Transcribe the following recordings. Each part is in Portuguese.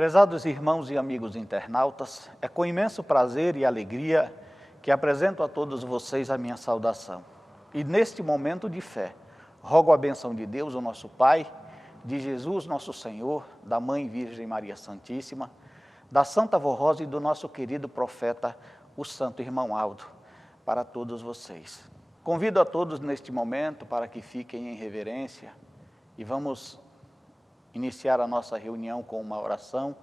Prezados irmãos e amigos internautas, é com imenso prazer e alegria que apresento a todos vocês a minha saudação. E neste momento de fé, rogo a bênção de Deus, o nosso Pai, de Jesus, nosso Senhor, da Mãe Virgem Maria Santíssima, da Santa Vó Rosa e do nosso querido profeta, o Santo Irmão Aldo, para todos vocês. Convido a todos neste momento para que fiquem em reverência e vamos iniciar a nossa reunião com uma oração,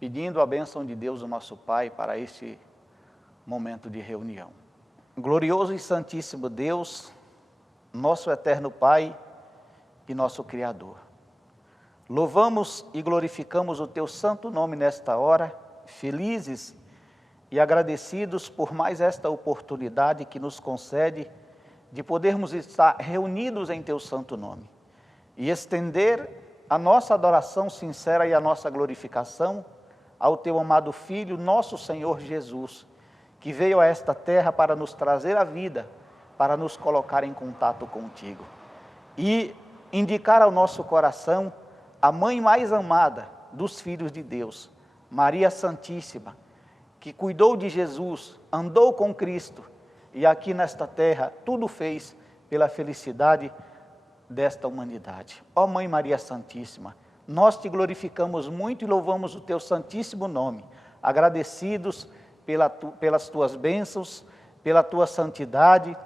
pedindo a bênção de Deus, o nosso Pai, para este momento de reunião. Glorioso e santíssimo Deus, nosso eterno Pai e nosso Criador, louvamos e glorificamos o Teu santo nome nesta hora, felizes e agradecidos por mais esta oportunidade que nos concede de podermos estar reunidos em Teu santo nome e estender a nossa adoração sincera e a nossa glorificação ao Teu amado Filho, nosso Senhor Jesus, que veio a esta terra para nos trazer a vida, para nos colocar em contato contigo e indicar ao nosso coração a mãe mais amada dos filhos de Deus, Maria Santíssima, que cuidou de Jesus, andou com Cristo e aqui nesta terra tudo fez pela felicidade desta humanidade. Ó Mãe Maria Santíssima, nós Te glorificamos muito e louvamos o Teu santíssimo nome, agradecidos pelas Tuas bênçãos, pela Tua santidade,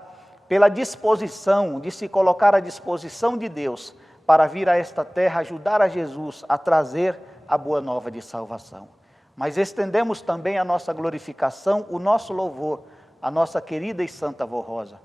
pela disposição de se colocar à disposição de Deus para vir a esta terra ajudar a Jesus a trazer a boa nova de salvação. Mas estendemos também a nossa glorificação, o nosso louvor, à nossa querida e santa Vó Rosa,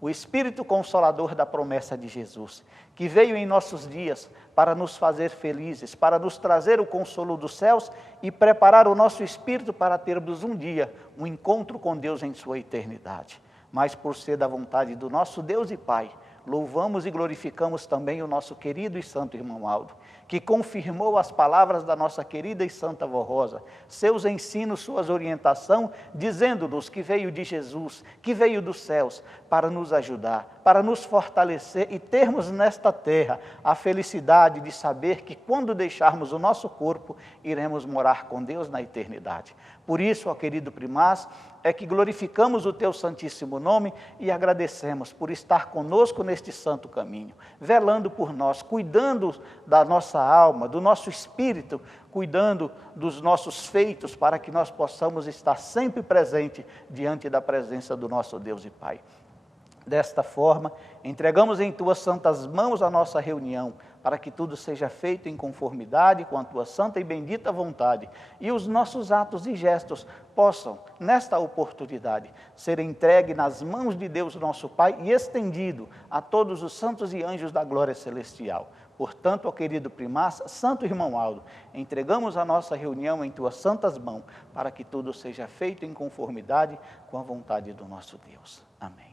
o Espírito Consolador da promessa de Jesus, que veio em nossos dias para nos fazer felizes, para nos trazer o consolo dos céus e preparar o nosso espírito para termos um dia um encontro com Deus em sua eternidade. Mas por ser da vontade do nosso Deus e Pai, louvamos e glorificamos também o nosso querido e santo irmão Aldo, que confirmou as palavras da nossa querida e santa Vó Rosa, seus ensinos, suas orientações, dizendo-nos que veio de Jesus, que veio dos céus, para nos ajudar, para nos fortalecer e termos nesta terra a felicidade de saber que quando deixarmos o nosso corpo, iremos morar com Deus na eternidade. Por isso, ó querido primaz, é que glorificamos o Teu santíssimo nome e agradecemos por estar conosco neste santo caminho, velando por nós, cuidando da nossa alma, do nosso espírito, cuidando dos nossos feitos, para que nós possamos estar sempre presente diante da presença do nosso Deus e Pai. Desta forma, entregamos em Tuas santas mãos a nossa reunião, para que tudo seja feito em conformidade com a Tua santa e bendita vontade, e os nossos atos e gestos possam, nesta oportunidade, ser entregue nas mãos de Deus nosso Pai e estendido a todos os santos e anjos da glória celestial. Portanto, ó querido primaz, santo irmão Aldo, entregamos a nossa reunião em Tuas santas mãos, para que tudo seja feito em conformidade com a vontade do nosso Deus. Amém.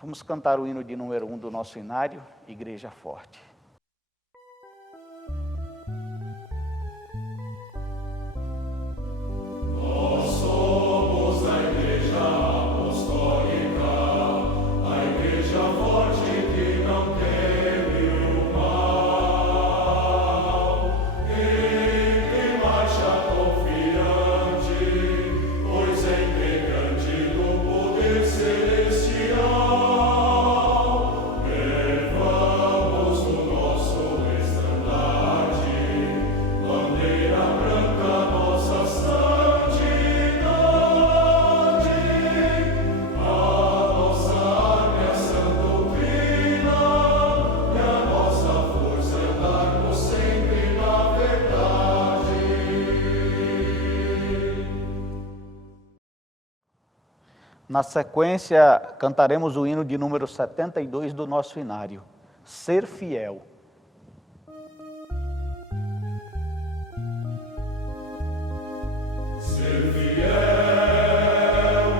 Vamos cantar o hino de número 1 do nosso inário, Igreja Forte. Na sequência, cantaremos o hino de número 72 do nosso inário, Ser Fiel. Ser fiel,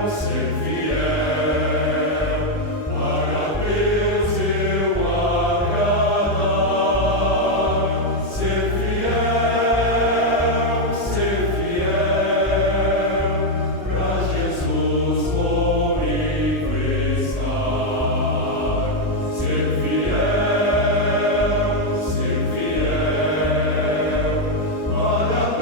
ser fiel, para Deus eu agradar. Ser fiel, pra Jesus comigo estar. Ser fiel, para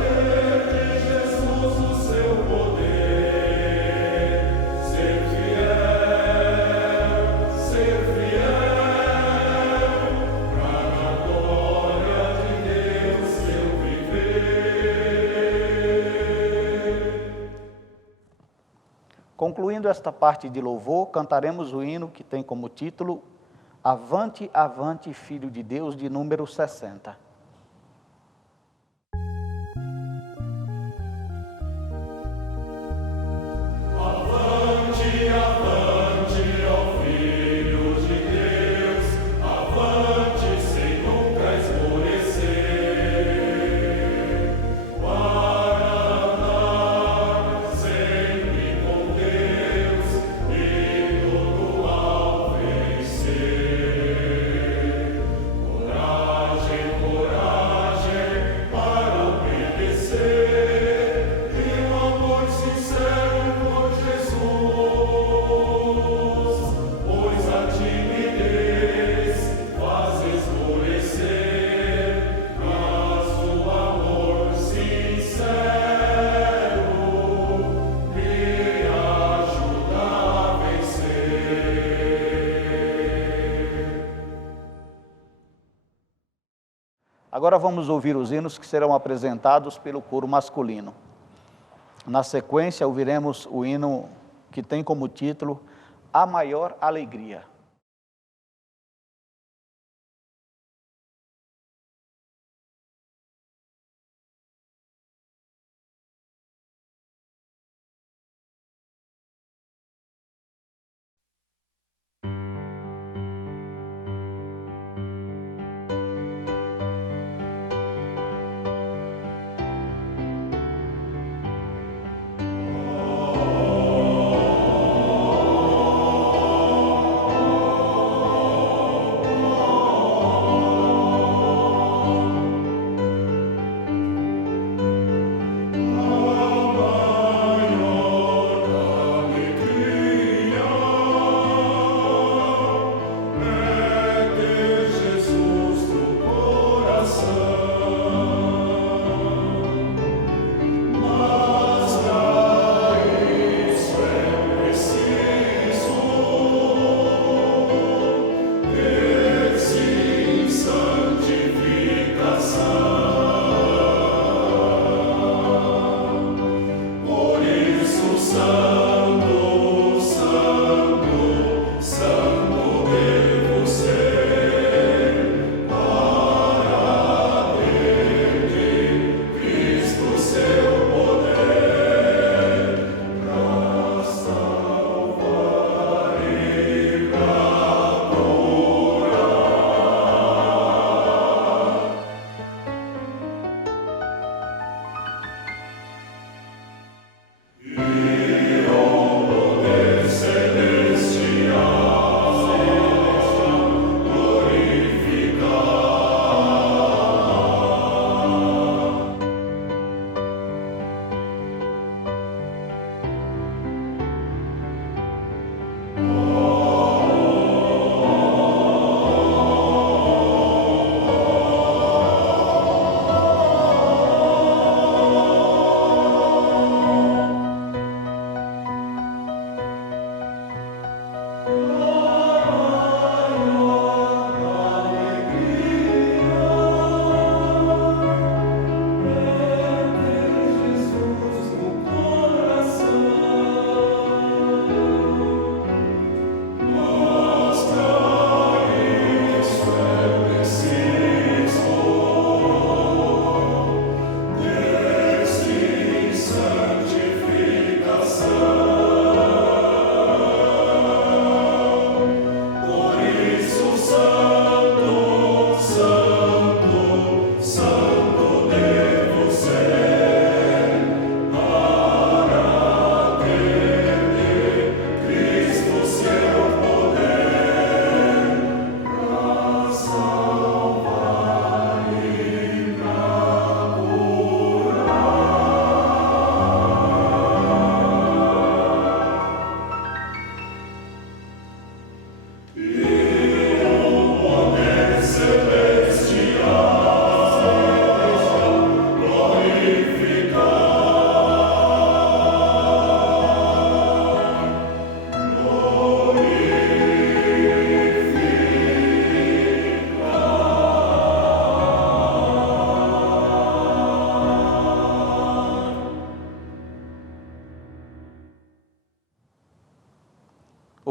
Concluindo esta parte de louvor, cantaremos o hino que tem como título Avante, Avante, Filho de Deus, de número 60. Avante, avante, ó Filho de Deus, avante sem nunca esmorecer, para andar sempre com Deus e todo mal vencer. Coragem, coragem para obedecer, e um amor sincero por Jesus, pois a timidez faz esmorecer, mas o amor sincero me ajuda a vencer. Agora vamos ouvir os hinos que serão apresentados pelo coro masculino. Na sequência, ouviremos o hino que tem como título A Maior Alegria. A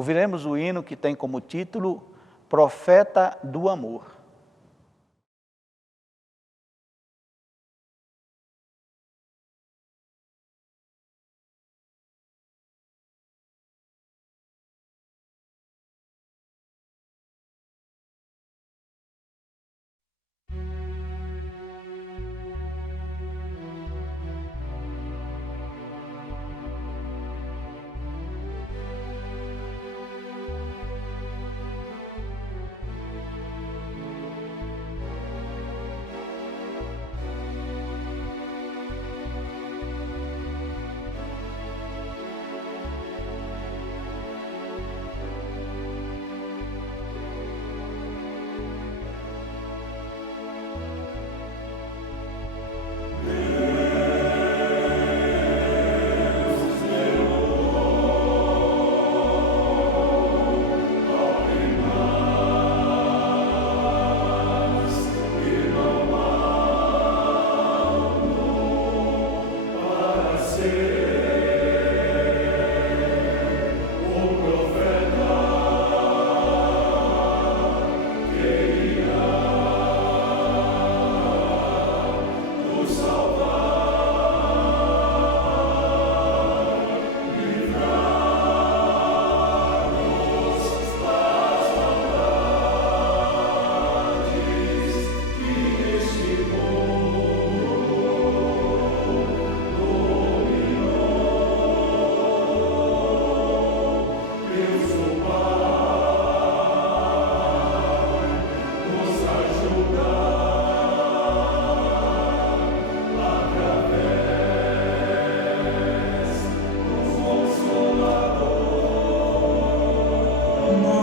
ouviremos o hino que tem como título Profeta do Amor.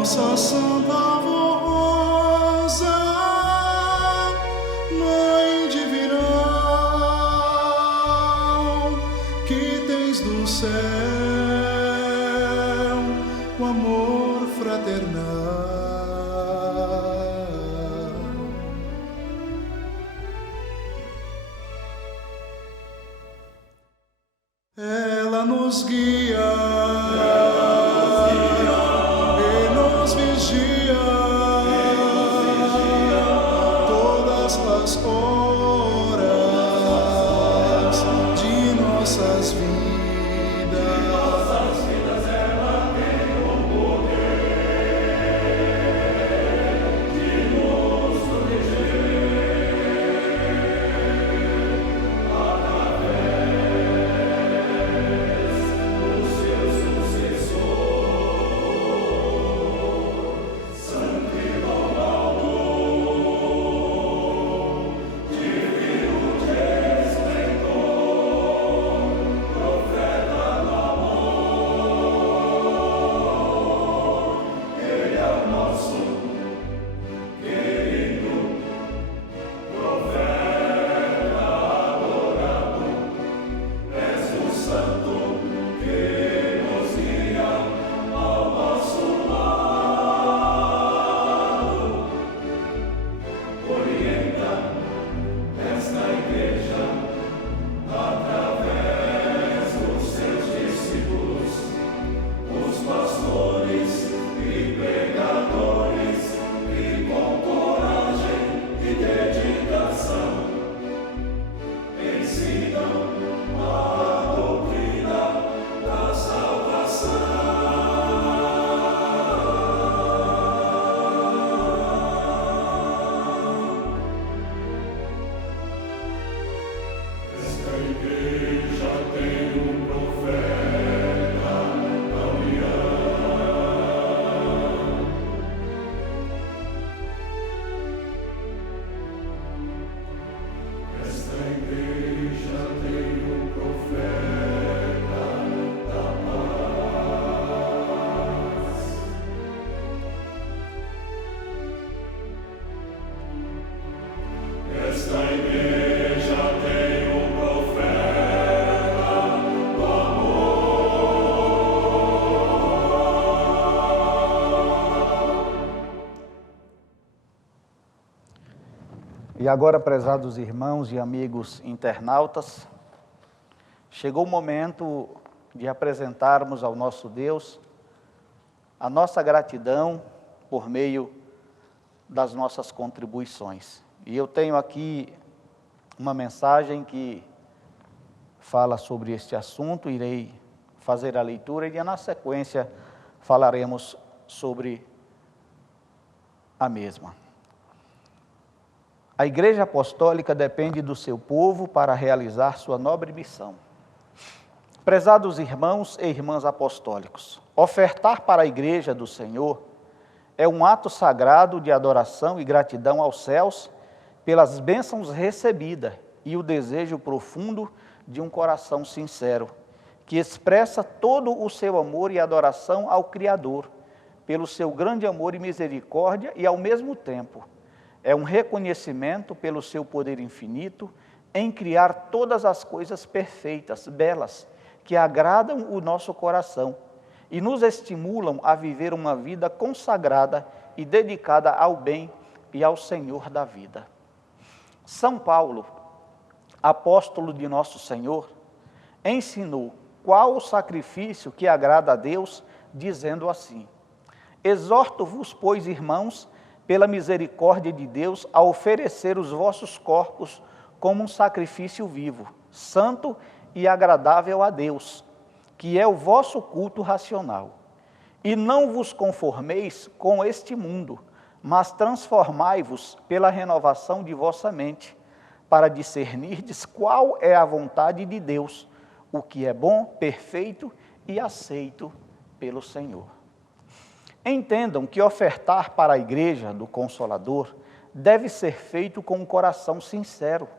Nossa Santa Rosa, Mãe Divina, que tens do céu o amor fraternal, ela nos guia. E agora, prezados irmãos e amigos internautas, chegou o momento de apresentarmos ao nosso Deus a nossa gratidão por meio das nossas contribuições. E eu tenho aqui uma mensagem que fala sobre este assunto, irei fazer a leitura e na sequência falaremos sobre a mesma. A Igreja Apostólica depende do seu povo para realizar sua nobre missão. Prezados irmãos e irmãs apostólicos, ofertar para a Igreja do Senhor é um ato sagrado de adoração e gratidão aos céus pelas bênçãos recebidas e o desejo profundo de um coração sincero, que expressa todo o seu amor e adoração ao Criador, pelo seu grande amor e misericórdia, e ao mesmo tempo é um reconhecimento pelo seu poder infinito em criar todas as coisas perfeitas, belas, que agradam o nosso coração e nos estimulam a viver uma vida consagrada e dedicada ao bem e ao Senhor da vida. São Paulo, apóstolo de nosso Senhor, ensinou qual o sacrifício que agrada a Deus, dizendo assim: exorto-vos, pois, irmãos, pela misericórdia de Deus, a oferecer os vossos corpos como um sacrifício vivo, santo e agradável a Deus, que é o vosso culto racional. E não vos conformeis com este mundo, mas transformai-vos pela renovação de vossa mente, para discernirdes qual é a vontade de Deus, o que é bom, perfeito e aceito pelo Senhor. Entendam que ofertar para a Igreja do Consolador deve ser feito com um coração sincero,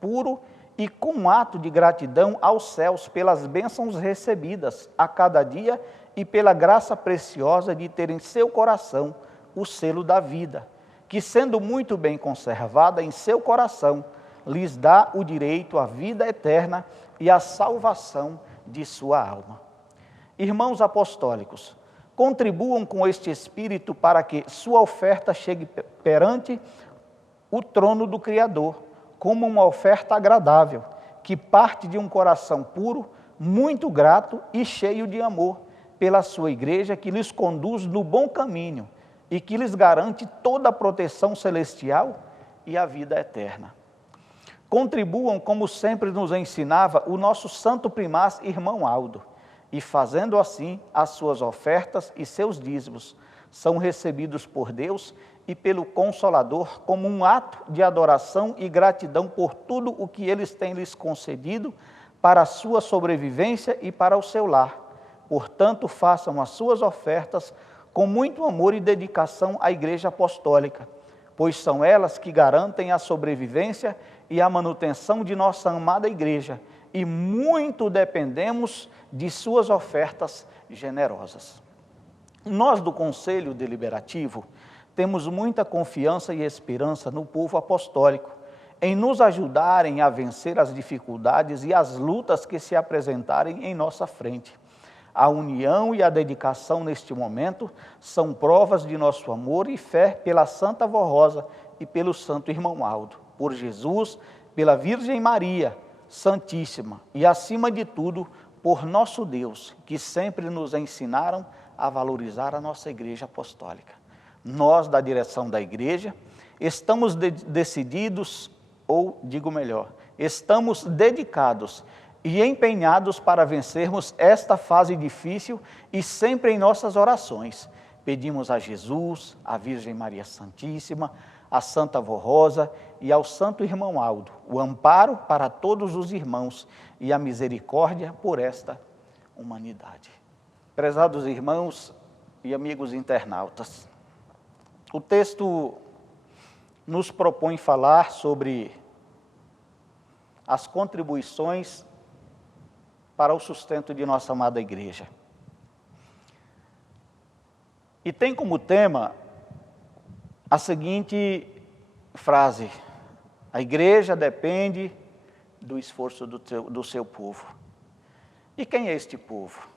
puro e com um ato de gratidão aos céus pelas bênçãos recebidas a cada dia e pela graça preciosa de ter em seu coração o selo da vida, que, sendo muito bem conservada em seu coração, lhes dá o direito à vida eterna e à salvação de sua alma. Irmãos apostólicos, contribuam com este espírito para que sua oferta chegue perante o trono do Criador, como uma oferta agradável, que parte de um coração puro, muito grato e cheio de amor pela sua Igreja, que lhes conduz no bom caminho e que lhes garante toda a proteção celestial e a vida eterna. Contribuam, como sempre nos ensinava o nosso santo primaz, irmão Aldo, e fazendo assim, as suas ofertas e seus dízimos são recebidos por Deus e pelo Consolador como um ato de adoração e gratidão por tudo o que eles têm lhes concedido para a sua sobrevivência e para o seu lar. Portanto, façam as suas ofertas com muito amor e dedicação à Igreja Apostólica, pois são elas que garantem a sobrevivência e a manutenção de nossa amada Igreja, e muito dependemos de suas ofertas generosas. Nós do Conselho Deliberativo temos muita confiança e esperança no povo apostólico, em nos ajudarem a vencer as dificuldades e as lutas que se apresentarem em nossa frente. A união e a dedicação neste momento são provas de nosso amor e fé pela Santa Avó Rosa e pelo Santo Irmão Aldo, por Jesus, pela Virgem Maria Santíssima e, acima de tudo, por nosso Deus, que sempre nos ensinaram a valorizar a nossa Igreja Apostólica. Nós, da direção da Igreja, estamos decididos, ou digo melhor, estamos dedicados e empenhados para vencermos esta fase difícil e sempre em nossas orações pedimos a Jesus, à Virgem Maria Santíssima, à Santa Avó Rosa e ao Santo Irmão Aldo, o amparo para todos os irmãos e a misericórdia por esta humanidade. Prezados irmãos e amigos internautas, o texto nos propõe falar sobre as contribuições para o sustento de nossa amada Igreja. E tem como tema a seguinte frase: a Igreja depende do esforço do seu povo. E quem é este povo?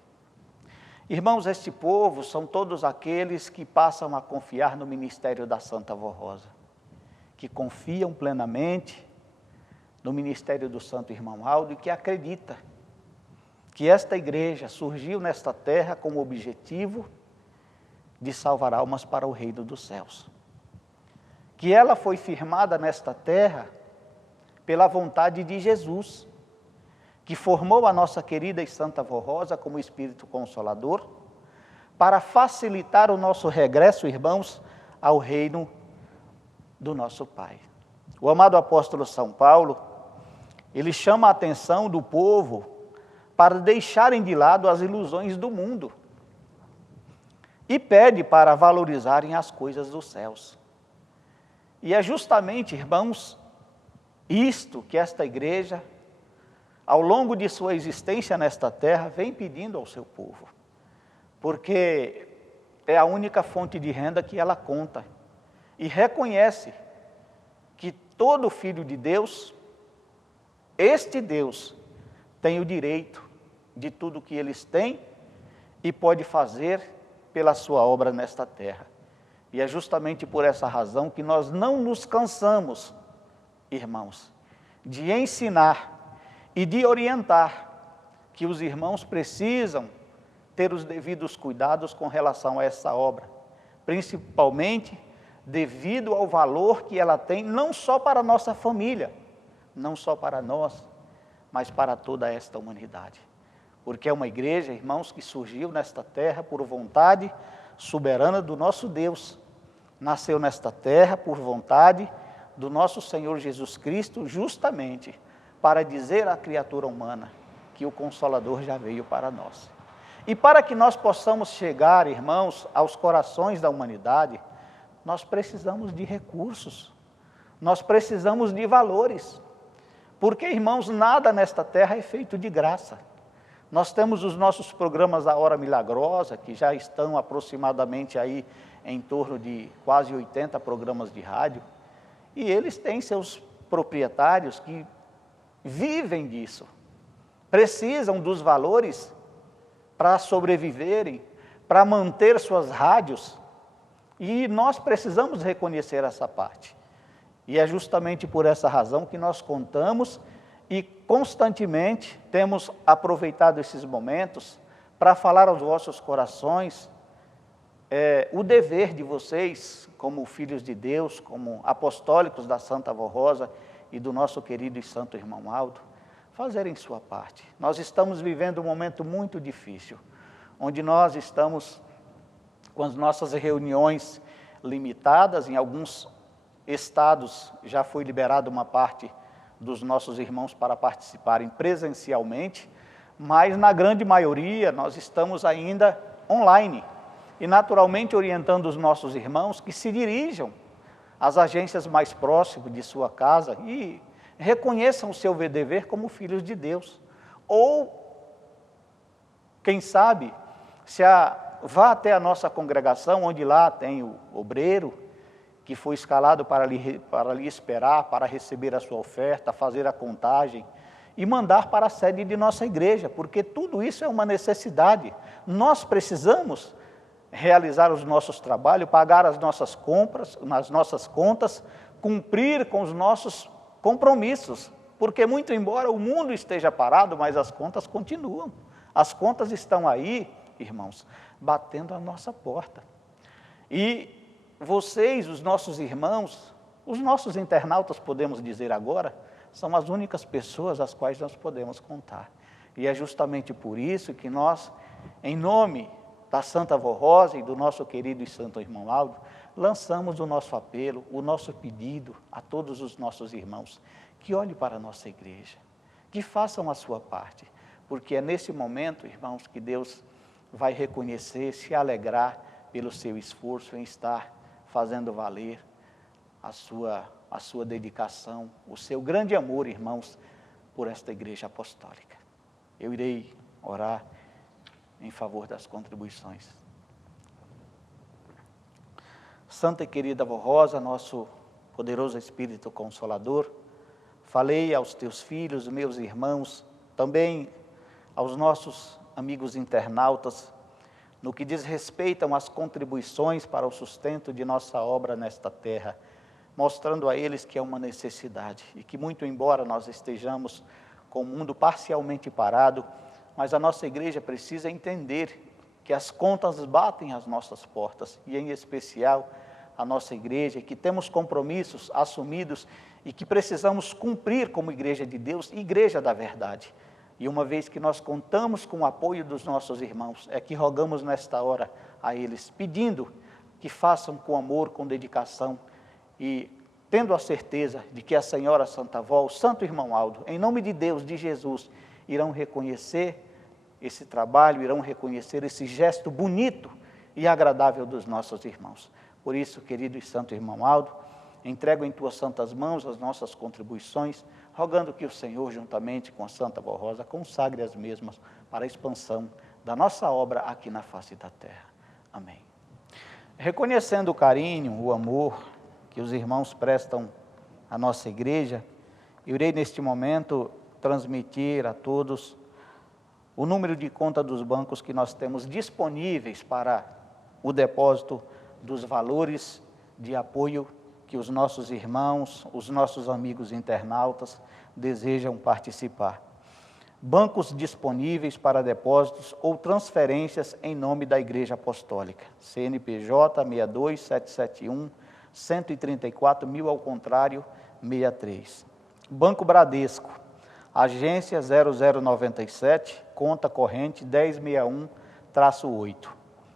Irmãos, este povo são todos aqueles que passam a confiar no ministério da Santa Avó Rosa, que confiam plenamente no ministério do Santo Irmão Aldo e que acredita que esta igreja surgiu nesta terra com o objetivo de salvar almas para o reino dos céus. Que ela foi firmada nesta terra pela vontade de Jesus, que formou a nossa querida e Santa Vó Rosa como Espírito Consolador, para facilitar o nosso regresso, irmãos, ao reino do nosso Pai. O amado apóstolo São Paulo, ele chama a atenção do povo para deixarem de lado as ilusões do mundo e pede para valorizarem as coisas dos céus. E é justamente, irmãos, isto que esta igreja, ao longo de sua existência nesta terra, vem pedindo ao seu povo, porque é a única fonte de renda que ela conta e reconhece que todo filho de Deus, este Deus, tem o direito de tudo que eles têm e pode fazer pela sua obra nesta terra. E é justamente por essa razão que nós não nos cansamos, irmãos, de ensinar e de orientar que os irmãos precisam ter os devidos cuidados com relação a essa obra, principalmente devido ao valor que ela tem, não só para a nossa família, não só para nós, mas para toda esta humanidade. Porque é uma igreja, irmãos, que surgiu nesta terra por vontade soberana do nosso Deus, nasceu nesta terra por vontade do nosso Senhor Jesus Cristo, justamente para dizer à criatura humana que o Consolador já veio para nós. E para que nós possamos chegar, irmãos, aos corações da humanidade, nós precisamos de recursos, nós precisamos de valores, porque, irmãos, nada nesta terra é feito de graça. Nós temos os nossos programas da Hora Milagrosa, que já estão aproximadamente aí em torno de quase 80 programas de rádio, e eles têm seus proprietários que vivem disso, precisam dos valores para sobreviverem, para manter suas rádios, e nós precisamos reconhecer essa parte. E é justamente por essa razão que nós contamos e constantemente temos aproveitado esses momentos para falar aos vossos corações o dever de vocês, como filhos de Deus, como apostólicos da Santa Vó Rosa e do nosso querido e santo irmão Aldo, fazerem sua parte. Nós estamos vivendo um momento muito difícil, onde nós estamos com as nossas reuniões limitadas. Em alguns estados já foi liberada uma parte dos nossos irmãos para participarem presencialmente, mas na grande maioria nós estamos ainda online e naturalmente orientando os nossos irmãos que se dirijam às agências mais próximas de sua casa e reconheçam o seu dever como filhos de Deus. Ou, quem sabe, vá até a nossa congregação, onde lá tem o obreiro, que foi escalado para lhe esperar, para receber a sua oferta, fazer a contagem e mandar para a sede de nossa igreja, porque tudo isso é uma necessidade. Nós precisamos realizar os nossos trabalhos, pagar as nossas compras, as nossas contas, cumprir com os nossos compromissos, porque muito embora o mundo esteja parado, mas as contas continuam. As contas estão aí, irmãos, batendo a nossa porta. E vocês, os nossos irmãos, os nossos internautas, podemos dizer agora, são as únicas pessoas às quais nós podemos contar. E é justamente por isso que nós, em nome da Santa Vó Rosa e do nosso querido e santo irmão Aldo, lançamos o nosso apelo, o nosso pedido a todos os nossos irmãos, que olhem para a nossa igreja, que façam a sua parte, porque é nesse momento, irmãos, que Deus vai reconhecer, se alegrar pelo seu esforço em estar fazendo valer a sua dedicação, o seu grande amor, irmãos, por esta igreja apostólica. Eu irei orar em favor das contribuições. Santa e querida Vó Rosa, nosso poderoso Espírito Consolador, falei aos teus filhos, meus irmãos, também aos nossos amigos internautas, no que diz respeito às contribuições para o sustento de nossa obra nesta terra, mostrando a eles que é uma necessidade e que, muito embora nós estejamos com o mundo parcialmente parado, mas a nossa igreja precisa entender que as contas batem às nossas portas, e em especial a nossa igreja, que temos compromissos assumidos e que precisamos cumprir como igreja de Deus, igreja da verdade. E uma vez que nós contamos com o apoio dos nossos irmãos, é que rogamos nesta hora a eles, pedindo que façam com amor, com dedicação, e tendo a certeza de que a Senhora Santa Avó, o Santo Irmão Aldo, em nome de Deus, de Jesus, irão reconhecer esse trabalho, irão reconhecer esse gesto bonito e agradável dos nossos irmãos. Por isso, querido e Santo Irmão Aldo, entrego em tuas santas mãos as nossas contribuições, rogando que o Senhor, juntamente com a Santa Avó Rosa, consagre as mesmas para a expansão da nossa obra aqui na face da terra. Amém. Reconhecendo o carinho, o amor que os irmãos prestam à nossa igreja, eu irei neste momento transmitir a todos o número de conta dos bancos que nós temos disponíveis para o depósito dos valores de apoio que os nossos irmãos, os nossos amigos internautas desejam participar. Bancos disponíveis para depósitos ou transferências em nome da Igreja Apostólica. CNPJ 62771 134 1000 ao contrário 63. Banco Bradesco, agência 0097, conta corrente 1061-8.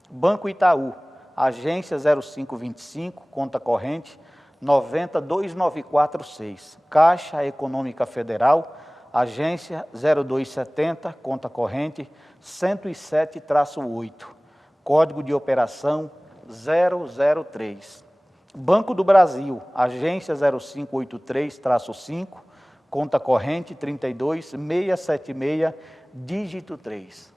Banco Itaú, agência 0525, conta corrente 902-946. Caixa Econômica Federal, agência 0270, conta corrente 107-8. Código de operação 003. Banco do Brasil, agência 0583-5, conta corrente 32676, dígito 3.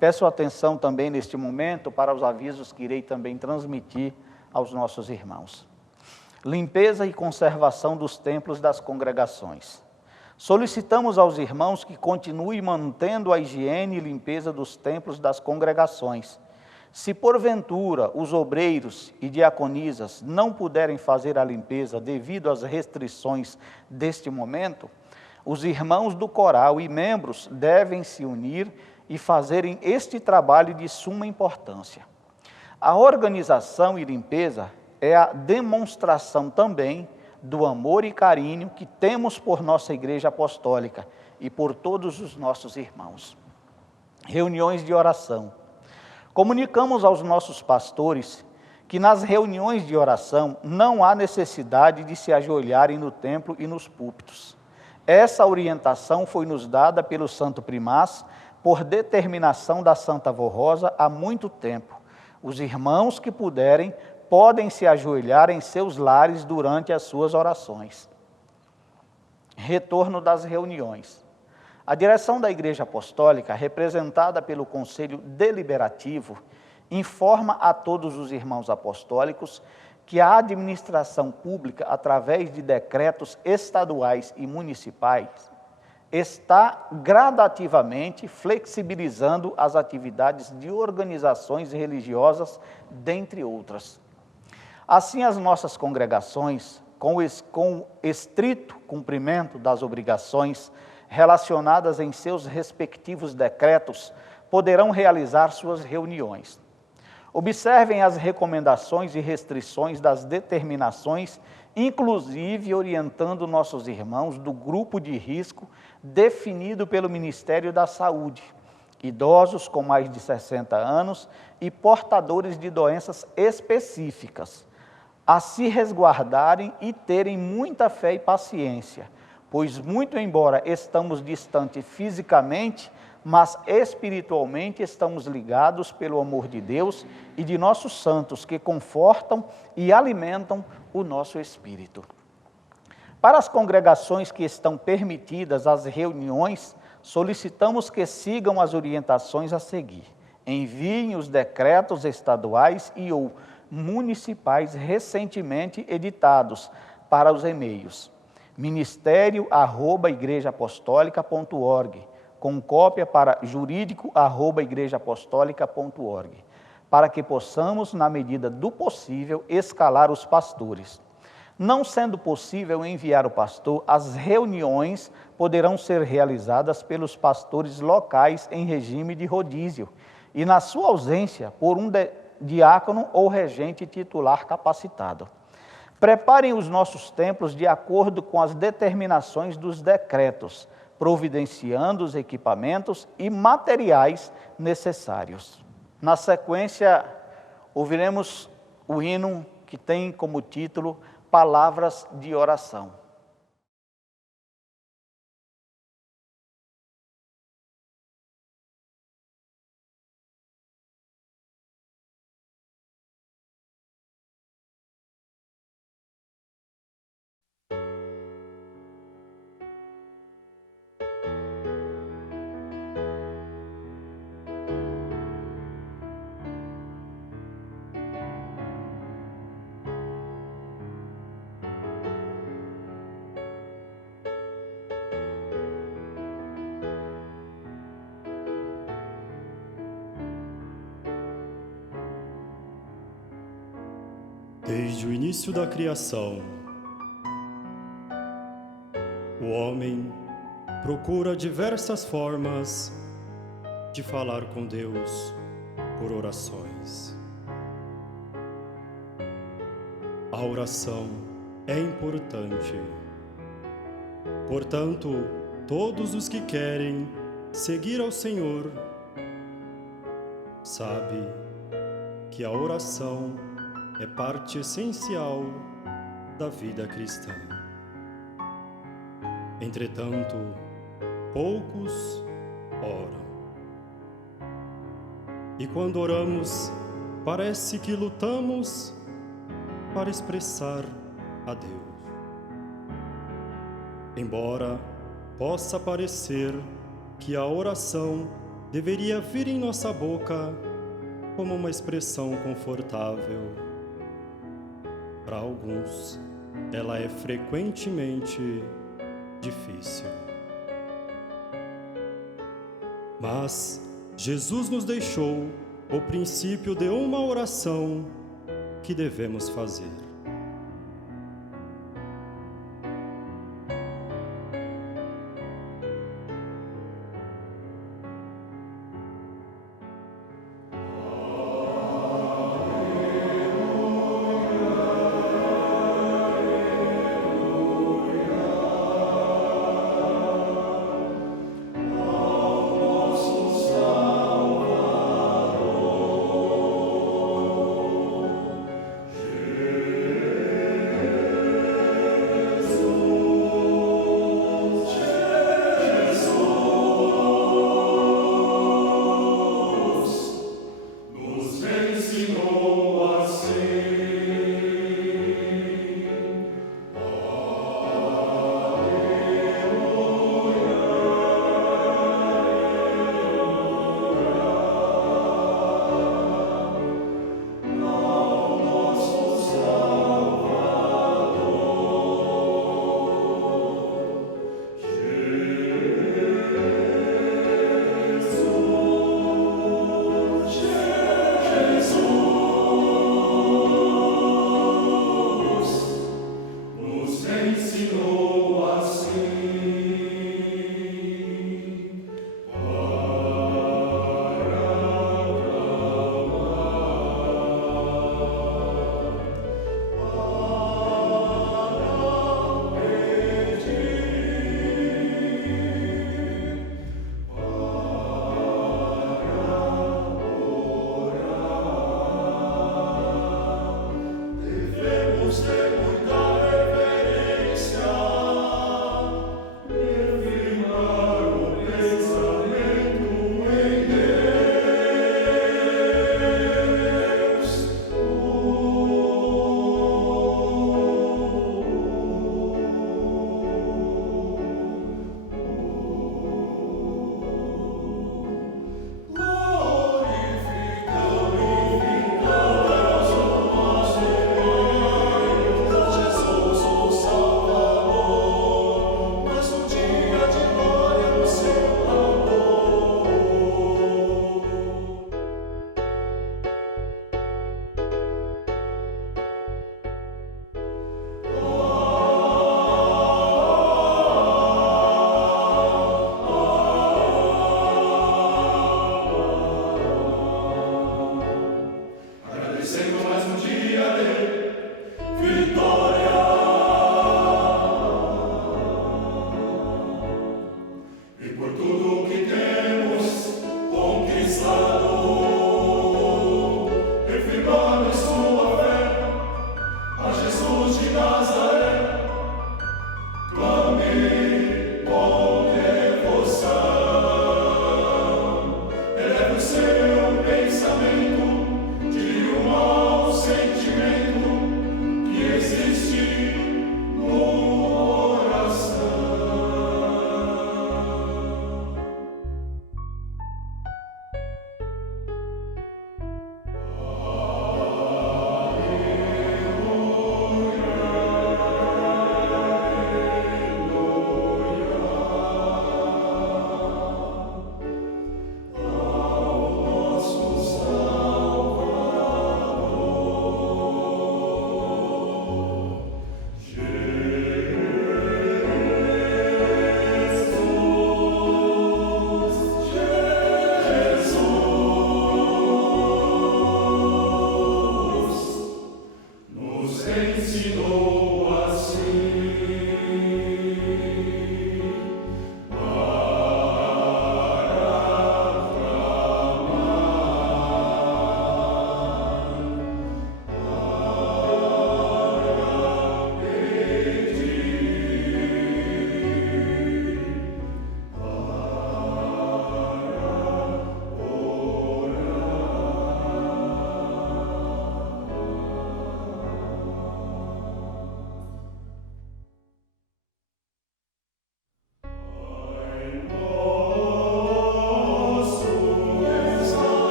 Peço atenção também neste momento para os avisos que irei também transmitir aos nossos irmãos. Limpeza e conservação dos templos das congregações. Solicitamos aos irmãos que continuem mantendo a higiene e limpeza dos templos das congregações. Se porventura os obreiros e diaconisas não puderem fazer a limpeza devido às restrições deste momento, os irmãos do coral e membros devem se unir e fazerem este trabalho de suma importância. A organização e limpeza é a demonstração também do amor e carinho que temos por nossa Igreja Apostólica e por todos os nossos irmãos. Reuniões de oração. Comunicamos aos nossos pastores que nas reuniões de oração não há necessidade de se ajoelharem no templo e nos púlpitos. Essa orientação foi nos dada pelo Santo Primaz por determinação da Santa Avó Rosa há muito tempo. Os irmãos que puderem podem se ajoelhar em seus lares durante as suas orações. Retorno das reuniões. A direção da Igreja Apostólica, representada pelo Conselho Deliberativo, informa a todos os irmãos apostólicos que a administração pública, através de decretos estaduais e municipais, está gradativamente flexibilizando as atividades de organizações religiosas, dentre outras. Assim, as nossas congregações, com estrito cumprimento das obrigações relacionadas em seus respectivos decretos, poderão realizar suas reuniões. Observem as recomendações e restrições das determinações, inclusive orientando nossos irmãos do grupo de risco definido pelo Ministério da Saúde, idosos com mais de 60 anos e portadores de doenças específicas, a se resguardarem e terem muita fé e paciência, pois muito embora estamos distantes fisicamente, mas espiritualmente estamos ligados pelo amor de Deus e de nossos santos que confortam e alimentam o nosso espírito. Para as congregações que estão permitidas as reuniões, solicitamos que sigam as orientações a seguir. Enviem os decretos estaduais e ou municipais recentemente editados para os e-mails ministério@igrejaapostólica.org, com cópia para jurídico@igrejaapostólica.org, para que possamos, na medida do possível, escalar os pastores. Não sendo possível enviar o pastor, as reuniões poderão ser realizadas pelos pastores locais em regime de rodízio e, na sua ausência, por um diácono ou regente titular capacitado. Preparem os nossos templos de acordo com as determinações dos decretos, providenciando os equipamentos e materiais necessários. Na sequência, ouviremos o hino que tem como título Palavras de Oração. Desde o início da criação, o homem procura diversas formas de falar com Deus por orações. A oração é importante. Portanto, todos os que querem seguir ao Senhor sabem que a oração é parte essencial da vida cristã. Entretanto, poucos oram. E quando oramos, parece que lutamos para expressar a Deus. Embora possa parecer que a oração deveria vir em nossa boca como uma expressão confortável, para alguns, ela é frequentemente difícil. Mas Jesus nos deixou o princípio de uma oração que devemos fazer. Jesus.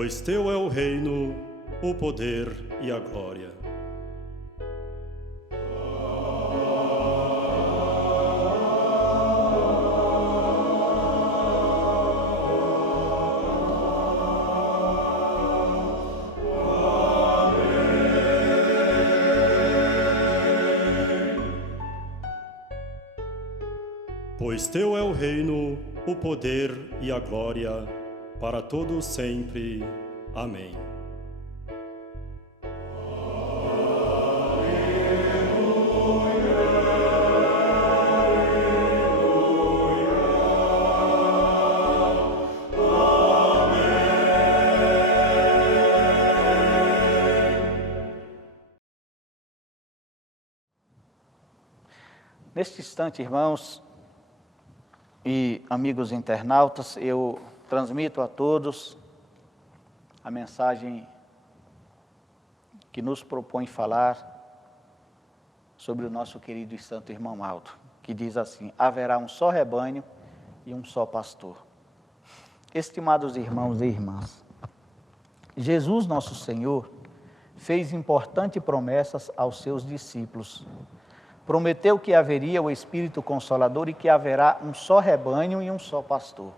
pois teu é o reino, o poder e a glória. Pois teu é o reino, o poder e a glória, para todos sempre. Amém. Neste instante, irmãos e amigos internautas, eu transmito a todos a mensagem que nos propõe falar sobre o nosso querido e santo irmão Aldo, que diz assim: haverá um só rebanho e um só pastor. Estimados irmãos e irmãs, Jesus nosso Senhor fez importantes promessas aos seus discípulos. Prometeu que haveria o Espírito Consolador e que haverá um só rebanho e um só pastor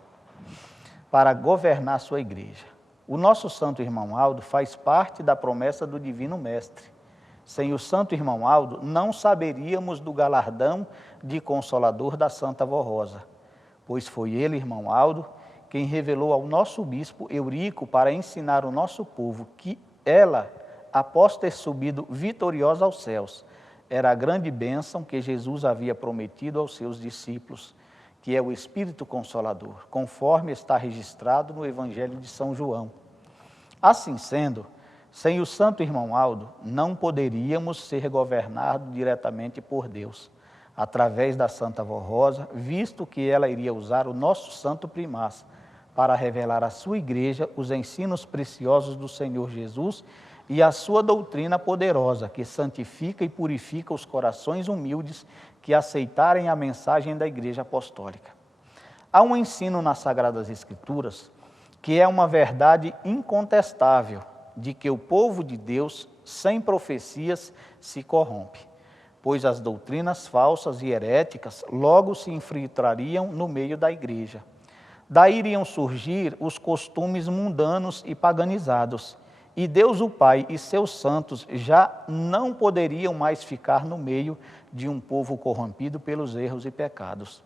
para governar sua igreja. O nosso santo irmão Aldo faz parte da promessa do Divino Mestre. Sem o santo irmão Aldo, não saberíamos do galardão de Consolador da Santa Vó Rosa, pois foi ele, irmão Aldo, quem revelou ao nosso bispo Eurico para ensinar o nosso povo que ela, após ter subido vitoriosa aos céus, era a grande bênção que Jesus havia prometido aos seus discípulos, que é o Espírito Consolador, conforme está registrado no Evangelho de São João. Assim sendo, sem o santo irmão Aldo, não poderíamos ser governados diretamente por Deus, através da Santa Vó Rosa, visto que ela iria usar o nosso santo primaz para revelar à sua igreja os ensinos preciosos do Senhor Jesus e a sua doutrina poderosa, que santifica e purifica os corações humildes que aceitarem a mensagem da Igreja Apostólica. Há um ensino nas Sagradas Escrituras que é uma verdade incontestável de que o povo de Deus, sem profecias, se corrompe, pois as doutrinas falsas e heréticas logo se infiltrariam no meio da Igreja. Daí iriam surgir os costumes mundanos e paganizados, e Deus o Pai e seus santos já não poderiam mais ficar no meio de um povo corrompido pelos erros e pecados.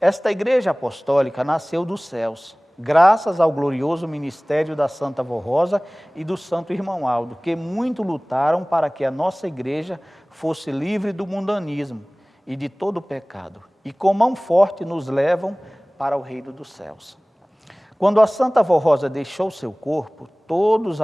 Esta Igreja Apostólica nasceu dos céus, graças ao glorioso ministério da Santa Vó Rosa e do Santo Irmão Aldo, que muito lutaram para que a nossa Igreja fosse livre do mundanismo e de todo pecado, e com mão forte nos levam para o reino dos céus. Quando a Santa Vó Rosa deixou seu corpo, todos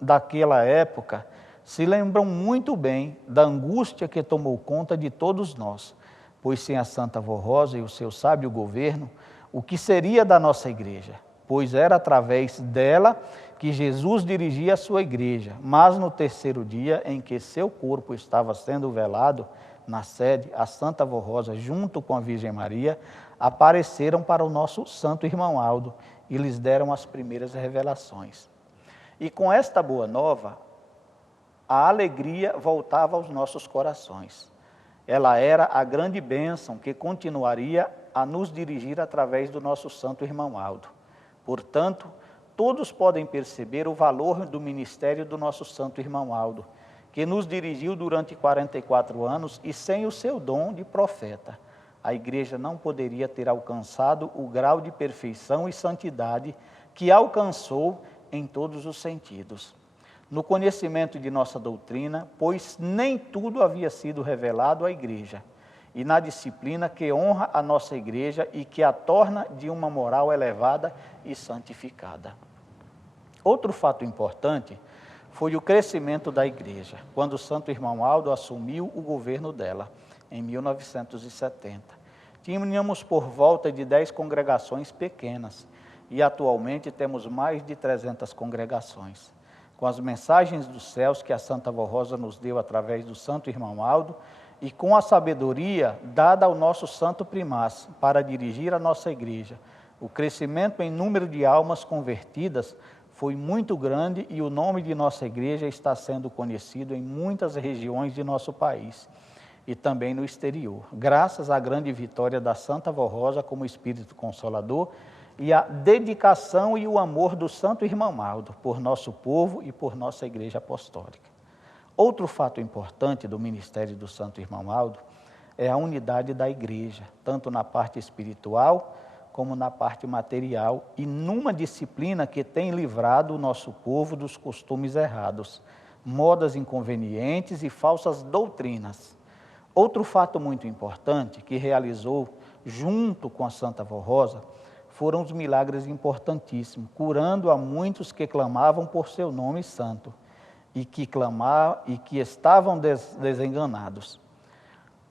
daquela época se lembram muito bem da angústia que tomou conta de todos nós, pois sem a Santa Vó Rosa e o seu sábio governo, o que seria da nossa igreja? Pois era através dela que Jesus dirigia a sua igreja, mas no terceiro dia em que seu corpo estava sendo velado na sede, a Santa Vó Rosa, junto com a Virgem Maria, apareceram para o nosso santo irmão Aldo e lhes deram as primeiras revelações. E com esta boa nova, a alegria voltava aos nossos corações. Ela era a grande bênção que continuaria a nos dirigir através do nosso santo irmão Aldo. Portanto, todos podem perceber o valor do ministério do nosso santo irmão Aldo, que nos dirigiu durante 44 anos e sem o seu dom de profeta, a igreja não poderia ter alcançado o grau de perfeição e santidade que alcançou em todos os sentidos. No conhecimento de nossa doutrina, pois nem tudo havia sido revelado à igreja, e na disciplina que honra a nossa igreja e que a torna de uma moral elevada e santificada. Outro fato importante foi o crescimento da igreja, quando o santo irmão Aldo assumiu o governo dela, em 1970. Tínhamos por volta de 10 congregações pequenas e atualmente temos mais de 300 congregações. Com as mensagens dos céus que a Santa Vó Rosa nos deu através do santo irmão Aldo e com a sabedoria dada ao nosso santo primaz para dirigir a nossa igreja, o crescimento em número de almas convertidas foi muito grande e o nome de nossa igreja está sendo conhecido em muitas regiões de nosso país e também no exterior, graças à grande vitória da Santa Vó Rosa como Espírito Consolador e à dedicação e o amor do Santo Irmão Aldo por nosso povo e por nossa Igreja Apostólica. Outro fato importante do ministério do Santo Irmão Aldo é a unidade da igreja, tanto na parte espiritual como na parte material, e numa disciplina que tem livrado o nosso povo dos costumes errados, modas inconvenientes e falsas doutrinas. Outro fato muito importante que realizou junto com a Santa Vó Rosa foram os milagres importantíssimos, curando a muitos que clamavam por seu nome santo e que estavam desenganados,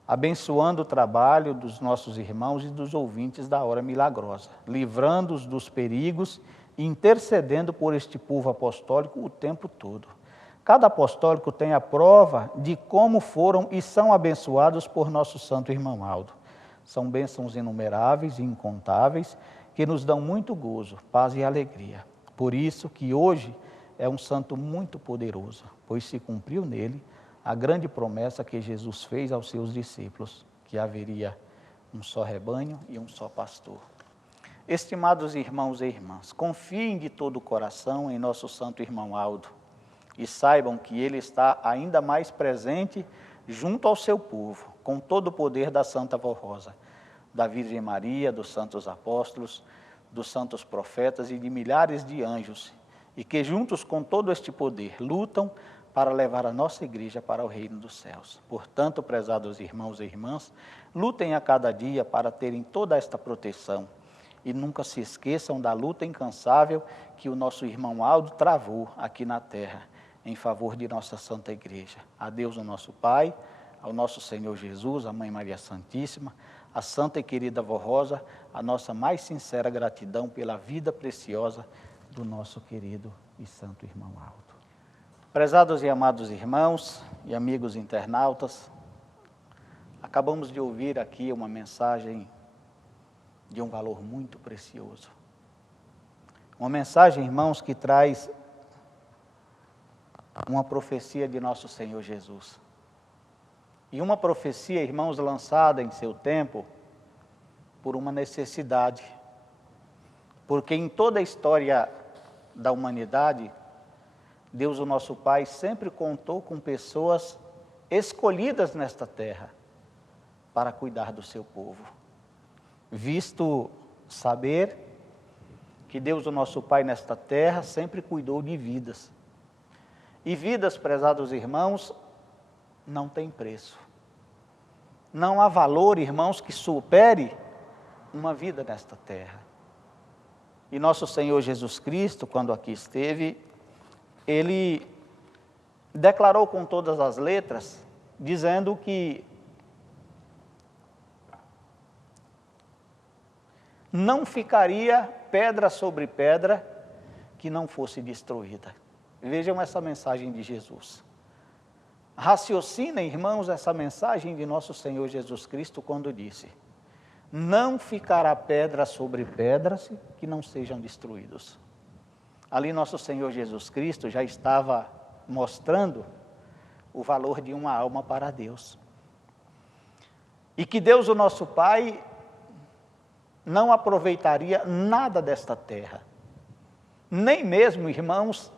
abençoando o trabalho dos nossos irmãos e dos ouvintes da Hora Milagrosa, livrando-os dos perigos e intercedendo por este povo apostólico o tempo todo. Cada apostólico tem a prova de como foram e são abençoados por nosso Santo Irmão Aldo. São bênçãos inumeráveis e incontáveis que nos dão muito gozo, paz e alegria. Por isso que hoje é um santo muito poderoso, pois se cumpriu nele a grande promessa que Jesus fez aos seus discípulos, que haveria um só rebanho e um só pastor. Estimados irmãos e irmãs, confiem de todo o coração em nosso Santo Irmão Aldo e saibam que ele está ainda mais presente junto ao seu povo, com todo o poder da Santa Vó Rosa, da Virgem Maria, dos santos apóstolos, dos santos profetas e de milhares de anjos, e que juntos com todo este poder lutam para levar a nossa igreja para o reino dos céus. Portanto, prezados irmãos e irmãs, lutem a cada dia para terem toda esta proteção e nunca se esqueçam da luta incansável que o nosso irmão Aldo travou aqui na terra em favor de nossa Santa Igreja. A Deus, o nosso Pai, ao nosso Senhor Jesus, a Mãe Maria Santíssima, a Santa e querida Vó Rosa, a nossa mais sincera gratidão pela vida preciosa do nosso querido e santo irmão Aldo. Prezados e amados irmãos e amigos internautas, acabamos de ouvir aqui uma mensagem de um valor muito precioso. Uma mensagem, irmãos, que traz uma profecia de nosso Senhor Jesus. E uma profecia, irmãos, lançada em seu tempo por uma necessidade. Porque em toda a história da humanidade, Deus, o nosso Pai, sempre contou com pessoas escolhidas nesta terra para cuidar do seu povo. Visto saber que Deus, o nosso Pai, nesta terra, sempre cuidou de vidas. E vidas, prezados irmãos, não tem preço. Não há valor, irmãos, que supere uma vida nesta terra. E nosso Senhor Jesus Cristo, quando aqui esteve, ele declarou com todas as letras, dizendo que não ficaria pedra sobre pedra que não fosse destruída. Vejam essa mensagem de Jesus. Raciocinem, irmãos, essa mensagem de nosso Senhor Jesus Cristo quando disse: não ficará pedra sobre pedras que não sejam destruídos. Ali nosso Senhor Jesus Cristo já estava mostrando o valor de uma alma para Deus. E que Deus, o nosso Pai, não aproveitaria nada desta terra. Nem mesmo, irmãos,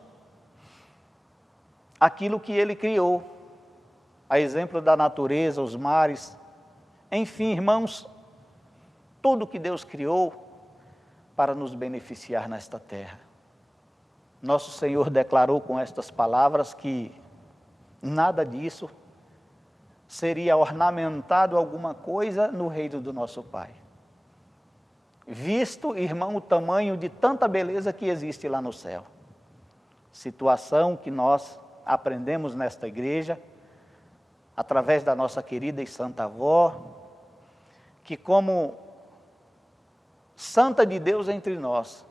aquilo que Ele criou. A exemplo da natureza, os mares. Enfim, irmãos, tudo que Deus criou para nos beneficiar nesta terra. Nosso Senhor declarou com estas palavras que nada disso seria ornamentado alguma coisa no reino do nosso Pai. Visto, irmão, o tamanho de tanta beleza que existe lá no céu. Situação que nós aprendemos nesta igreja, através da nossa querida e santa avó, que como Santa de Deus entre nós,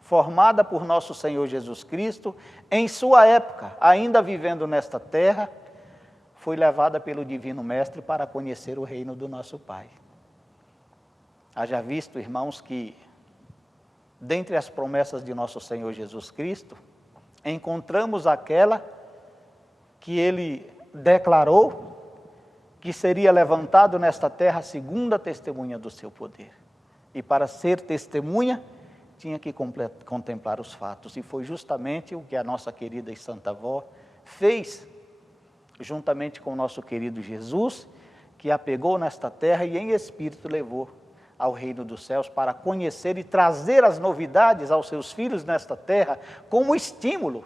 formada por nosso Senhor Jesus Cristo, em sua época, ainda vivendo nesta terra, foi levada pelo Divino Mestre para conhecer o reino do nosso Pai. Haja visto, irmãos, que dentre as promessas de nosso Senhor Jesus Cristo, encontramos aquela que ele declarou que seria levantado nesta terra a segunda testemunha do seu poder. E para ser testemunha, tinha que contemplar os fatos. E foi justamente o que a nossa querida e santa avó fez, juntamente com o nosso querido Jesus, que a pegou nesta terra e em espírito levou ao reino dos céus para conhecer e trazer as novidades aos seus filhos nesta terra como estímulo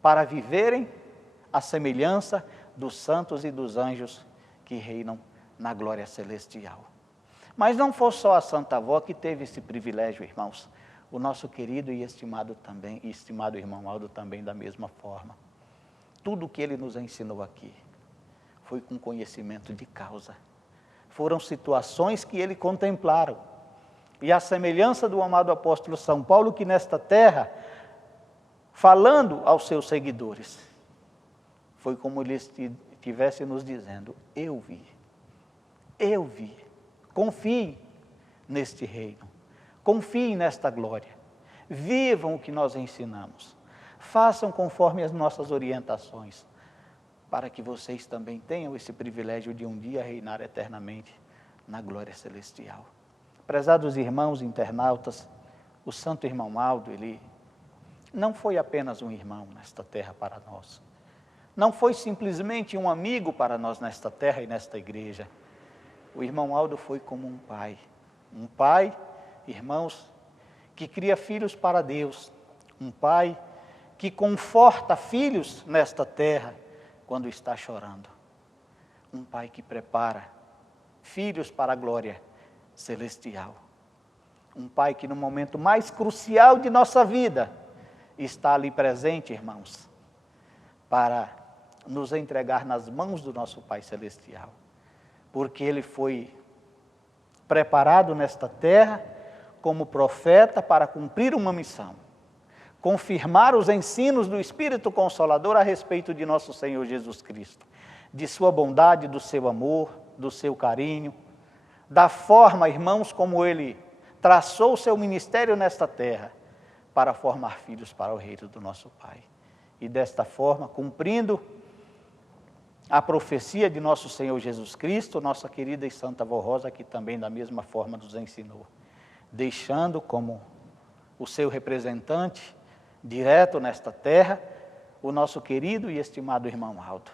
para viverem a semelhança dos santos e dos anjos que reinam na glória celestial. Mas não foi só a Santa Avó que teve esse privilégio, irmãos. O nosso querido e estimado irmão Aldo também da mesma forma. Tudo o que ele nos ensinou aqui foi com conhecimento de causa. Foram situações que ele contemplaram. E a semelhança do amado apóstolo São Paulo, que nesta terra, falando aos seus seguidores, foi como ele estivesse nos dizendo: eu vi, confie neste reino, confie nesta glória, vivam o que nós ensinamos, façam conforme as nossas orientações, para que vocês também tenham esse privilégio de um dia reinar eternamente na glória celestial. Prezados irmãos internautas, o santo irmão Aldo, ele não foi apenas um irmão nesta terra para nós. Não foi simplesmente um amigo para nós nesta terra e nesta igreja. O irmão Aldo foi como um pai, irmãos, que cria filhos para Deus, um pai que conforta filhos nesta terra quando está chorando, um pai que prepara filhos para a glória celestial, um pai que no momento mais crucial de nossa vida está ali presente, irmãos, para nos entregar nas mãos do nosso Pai Celestial, porque ele foi preparado nesta terra como profeta para cumprir uma missão, confirmar os ensinos do Espírito Consolador a respeito de nosso Senhor Jesus Cristo, de sua bondade, do seu amor, do seu carinho, da forma, irmãos, como ele traçou o seu ministério nesta terra para formar filhos para o reino do nosso Pai. E desta forma, cumprindo a profecia de nosso Senhor Jesus Cristo, nossa querida e santa avó Rosa, que também da mesma forma nos ensinou, deixando como o seu representante direto nesta terra, o nosso querido e estimado irmão Aldo,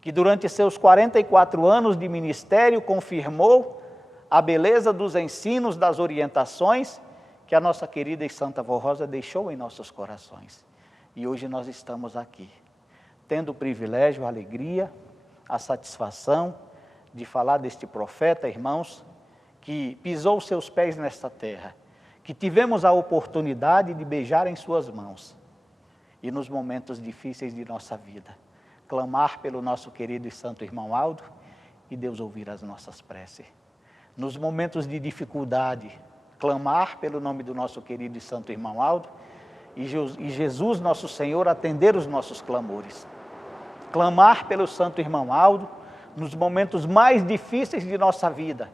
que durante seus 44 anos de ministério confirmou a beleza dos ensinos, das orientações que a nossa querida e santa avó Rosa deixou em nossos corações. E hoje nós estamos aqui, tendo o privilégio, a alegria, a satisfação de falar deste profeta, irmãos, que pisou seus pés nesta terra, que tivemos a oportunidade de beijar em suas mãos e nos momentos difíceis de nossa vida, clamar pelo nosso querido e santo irmão Aldo e Deus ouvir as nossas preces. Nos momentos de dificuldade, clamar pelo nome do nosso querido e santo irmão Aldo e Jesus, nosso Senhor, atender os nossos clamores. Clamar pelo santo irmão Aldo nos momentos mais difíceis de nossa vida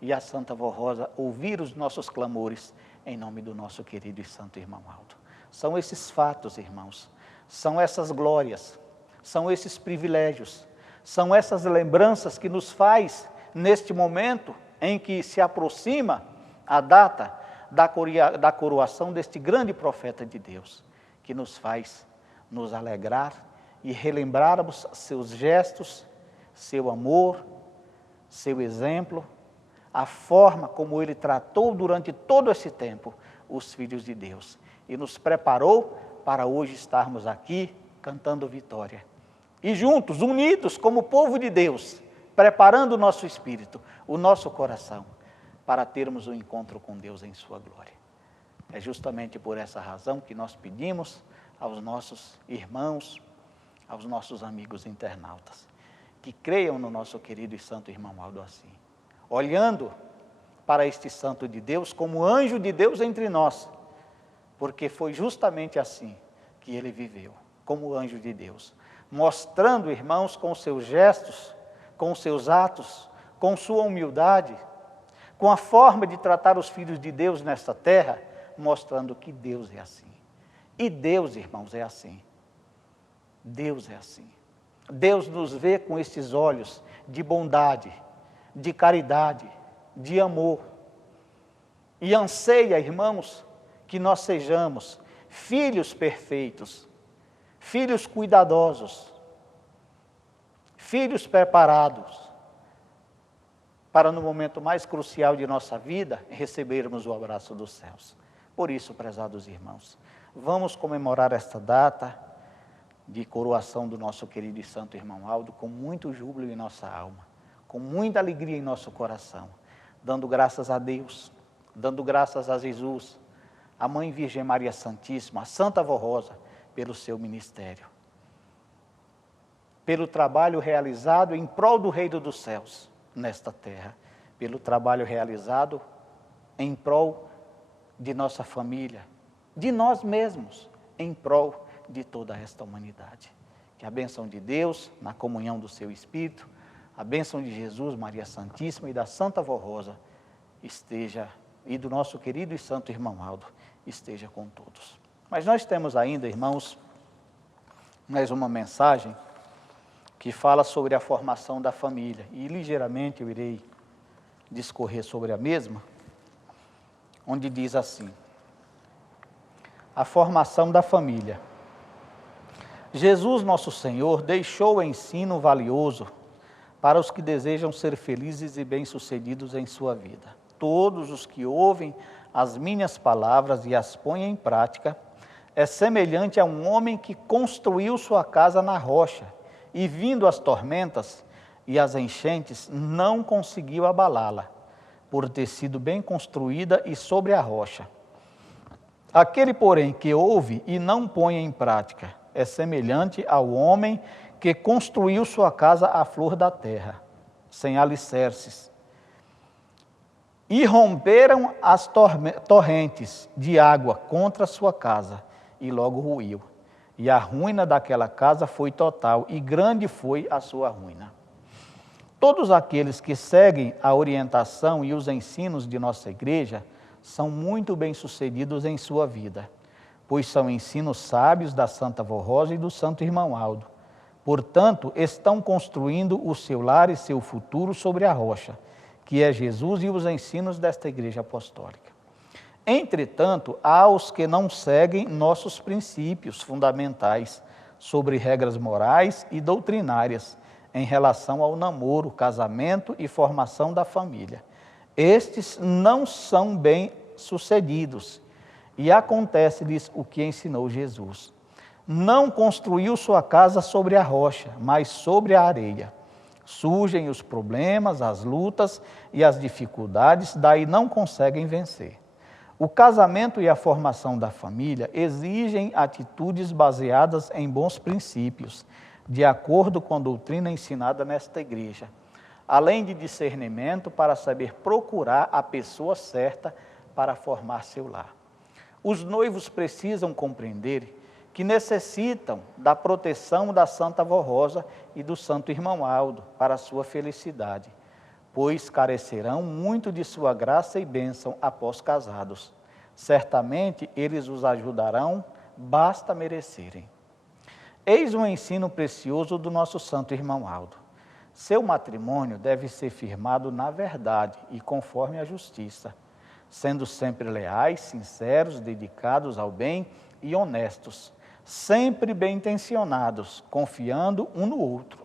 e a santa avó Rosa ouvir os nossos clamores em nome do nosso querido e santo irmão Aldo. São esses fatos, irmãos, são essas glórias, são esses privilégios, são essas lembranças que nos faz, neste momento em que se aproxima a data da coroação deste grande profeta de Deus, que nos faz nos alegrar e relembrarmos seus gestos, seu amor, seu exemplo, a forma como ele tratou durante todo esse tempo os filhos de Deus e nos preparou para hoje estarmos aqui cantando vitória. E juntos, unidos como povo de Deus, preparando o nosso espírito, o nosso coração, para termos um encontro com Deus em sua glória. É justamente por essa razão que nós pedimos aos nossos irmãos, aos nossos amigos internautas, que creiam no nosso querido e santo irmão Aldo assim, olhando para este santo de Deus como anjo de Deus entre nós, porque foi justamente assim que ele viveu, como anjo de Deus, mostrando, irmãos, com seus gestos, com seus atos, com sua humildade, com a forma de tratar os filhos de Deus nesta terra, mostrando que Deus é assim. E Deus, irmãos, é assim. Deus é assim. Deus nos vê com esses olhos de bondade, de caridade, de amor. E anseia, irmãos, que nós sejamos filhos perfeitos, filhos cuidadosos, filhos preparados, para no momento mais crucial de nossa vida, recebermos o abraço dos céus. Por isso, prezados irmãos, vamos comemorar esta data de coroação do nosso querido e santo irmão Aldo com muito júbilo em nossa alma, com muita alegria em nosso coração, dando graças a Deus, dando graças a Jesus, a Mãe Virgem Maria Santíssima, a Santa Avó Rosa, pelo seu ministério, pelo trabalho realizado em prol do Reino dos Céus nesta terra, pelo trabalho realizado em prol de nossa família, de nós mesmos, em prol de toda esta humanidade. Que a bênção de Deus, na comunhão do seu Espírito, a bênção de Jesus, Maria Santíssima e da Santa Avó Rosa esteja, e do nosso querido e santo irmão Aldo, esteja com todos. Mas nós temos ainda, irmãos, mais uma mensagem que fala sobre a formação da família, e ligeiramente eu irei discorrer sobre a mesma, onde diz assim: a formação da família. Jesus, nosso Senhor, deixou o ensino valioso para os que desejam ser felizes e bem-sucedidos em sua vida. Todos os que ouvem as minhas palavras e as põem em prática é semelhante a um homem que construiu sua casa na rocha, e vindo as tormentas e as enchentes, não conseguiu abalá-la, por ter sido bem construída e sobre a rocha. Aquele, porém, que ouve e não põe em prática, é semelhante ao homem que construiu sua casa à flor da terra, sem alicerces. E romperam as torrentes de água contra sua casa, e logo ruiu. E a ruína daquela casa foi total, e grande foi a sua ruína. Todos aqueles que seguem a orientação e os ensinos de nossa igreja são muito bem-sucedidos em sua vida, pois são ensinos sábios da Santa Avó Rosa e do Santo Irmão Aldo. Portanto, estão construindo o seu lar e seu futuro sobre a rocha, que é Jesus e os ensinos desta igreja apostólica. Entretanto, há os que não seguem nossos princípios fundamentais sobre regras morais e doutrinárias em relação ao namoro, casamento e formação da família. Estes não são bem-sucedidos e acontece-lhes o que ensinou Jesus. Não construiu sua casa sobre a rocha, mas sobre a areia. Surgem os problemas, as lutas e as dificuldades, daí não conseguem vencer. O casamento e a formação da família exigem atitudes baseadas em bons princípios, de acordo com a doutrina ensinada nesta igreja, além de discernimento para saber procurar a pessoa certa para formar seu lar. Os noivos precisam compreender que necessitam da proteção da Santa Avó Rosa e do Santo Irmão Aldo para a sua felicidade, pois carecerão muito de sua graça e bênção após casados. Certamente eles os ajudarão, basta merecerem. Eis um ensino precioso do nosso Santo Irmão Aldo. Seu matrimônio deve ser firmado na verdade e conforme a justiça, sendo sempre leais, sinceros, dedicados ao bem e honestos, sempre bem-intencionados, confiando um no outro.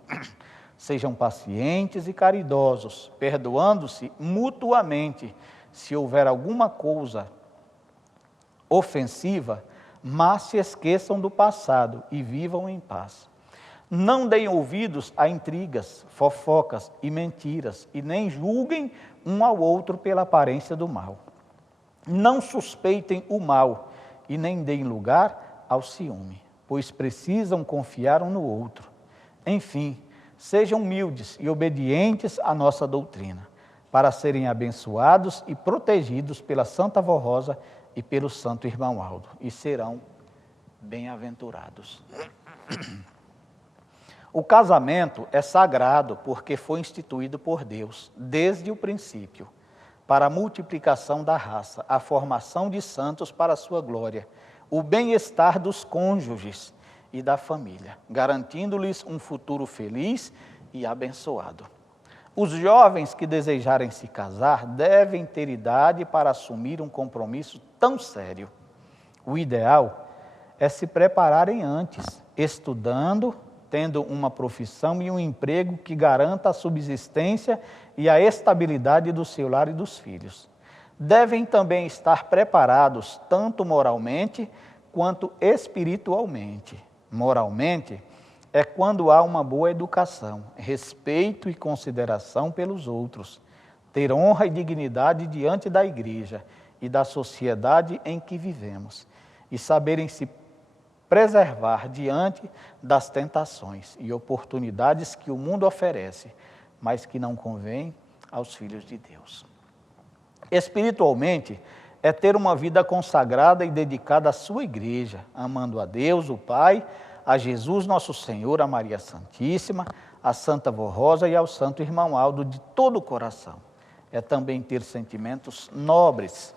Sejam pacientes e caridosos, perdoando-se mutuamente se houver alguma coisa ofensiva, mas se esqueçam do passado e vivam em paz. Não deem ouvidos a intrigas, fofocas e mentiras, e nem julguem um ao outro pela aparência do mal. Não suspeitem o mal e nem deem lugar ao ciúme, pois precisam confiar um no outro. Enfim, sejam humildes e obedientes à nossa doutrina, para serem abençoados e protegidos pela Santa Avó Rosa e pelo Santo Irmão Aldo, e serão bem-aventurados. O casamento é sagrado porque foi instituído por Deus, desde o princípio, para a multiplicação da raça, a formação de santos para a sua glória, o bem-estar dos cônjuges e da família, garantindo-lhes um futuro feliz e abençoado. Os jovens que desejarem se casar devem ter idade para assumir um compromisso tão sério. O ideal é se prepararem antes, estudando, tendo uma profissão e um emprego que garanta a subsistência e a estabilidade do seu lar e dos filhos. Devem também estar preparados tanto moralmente quanto espiritualmente. Moralmente é quando há uma boa educação, respeito e consideração pelos outros, ter honra e dignidade diante da igreja e da sociedade em que vivemos, e saberem se preservar diante das tentações e oportunidades que o mundo oferece, mas que não convém aos filhos de Deus. Espiritualmente, é ter uma vida consagrada e dedicada à sua igreja, amando a Deus, o Pai, a Jesus nosso Senhor, a Maria Santíssima, a Santa Vó Rosa e ao Santo Irmão Aldo de todo o coração. É também ter sentimentos nobres,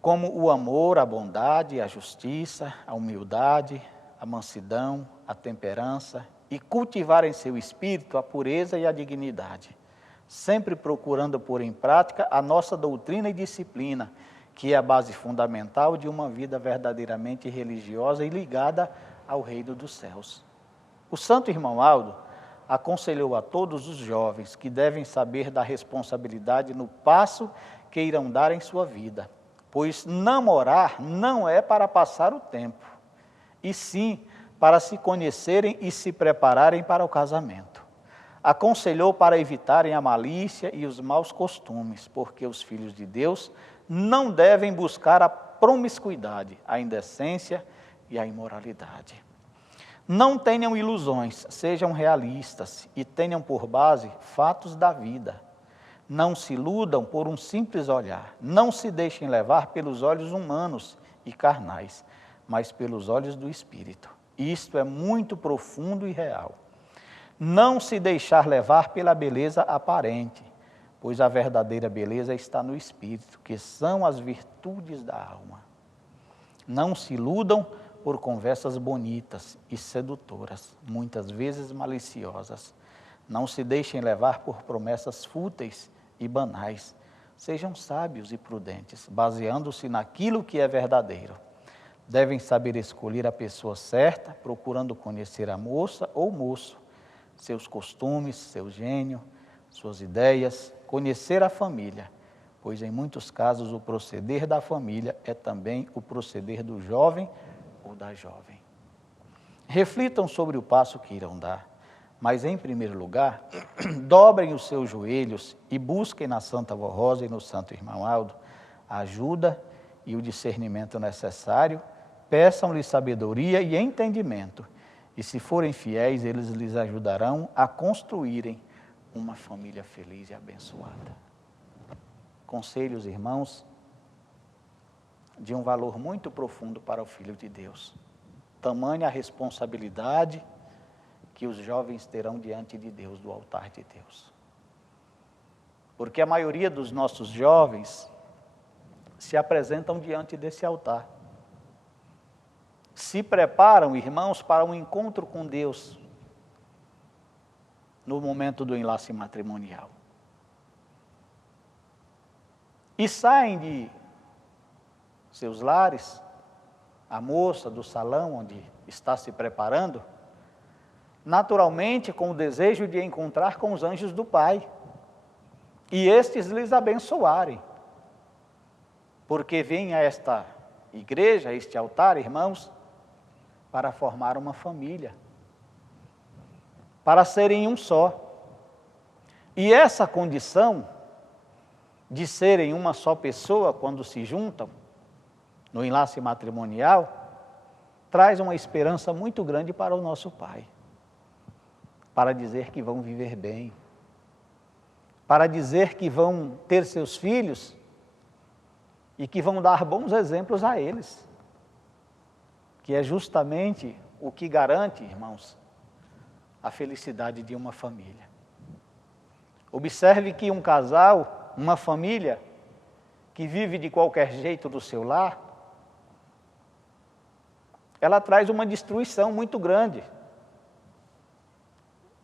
como o amor, a bondade, a justiça, a humildade, a mansidão, a temperança, e cultivar em seu espírito a pureza e a dignidade, sempre procurando pôr em prática a nossa doutrina e disciplina, que é a base fundamental de uma vida verdadeiramente religiosa e ligada ao reino dos céus. O Santo Irmão Aldo aconselhou a todos os jovens que devem saber da responsabilidade no passo que irão dar em sua vida, pois namorar não é para passar o tempo, e sim para se conhecerem e se prepararem para o casamento. Aconselhou para evitarem a malícia e os maus costumes, porque os filhos de Deus não devem buscar a promiscuidade, a indecência e a imoralidade. Não tenham ilusões, sejam realistas e tenham por base fatos da vida. Não se iludam por um simples olhar, não se deixem levar pelos olhos humanos e carnais, mas pelos olhos do Espírito. Isto é muito profundo e real. Não se deixar levar pela beleza aparente, pois a verdadeira beleza está no Espírito, que são as virtudes da alma. Não se iludam por conversas bonitas e sedutoras, muitas vezes maliciosas. Não se deixem levar por promessas fúteis e banais. Sejam sábios e prudentes, baseando-se naquilo que é verdadeiro. Devem saber escolher a pessoa certa, procurando conhecer a moça ou moço, seus costumes, seu gênio, suas ideias, conhecer a família, pois em muitos casos o proceder da família é também o proceder do jovem ou da jovem. Reflitam sobre o passo que irão dar, mas em primeiro lugar, dobrem os seus joelhos e busquem na Santa Vó Rosa e no Santo Irmão Aldo a ajuda e o discernimento necessário, peçam-lhe sabedoria e entendimento, e se forem fiéis, eles lhes ajudarão a construírem uma família feliz e abençoada. Conselhos, irmãos, de um valor muito profundo para o Filho de Deus. Tamanha a responsabilidade que os jovens terão diante de Deus, do altar de Deus. Porque a maioria dos nossos jovens se apresentam diante desse altar. Se preparam, irmãos, para um encontro com Deus no momento do enlace matrimonial. E saem de seus lares, a moça do salão onde está se preparando, naturalmente com o desejo de encontrar com os anjos do Pai, e estes lhes abençoarem, porque vêm a esta igreja, a este altar, irmãos, para formar uma família, para serem um só. E essa condição de serem uma só pessoa quando se juntam no enlace matrimonial, traz uma esperança muito grande para o nosso Pai, para dizer que vão viver bem, para dizer que vão ter seus filhos e que vão dar bons exemplos a eles, que é justamente o que garante, irmãos, a felicidade de uma família. Observe que um casal, uma família, que vive de qualquer jeito do seu lar, ela traz uma destruição muito grande,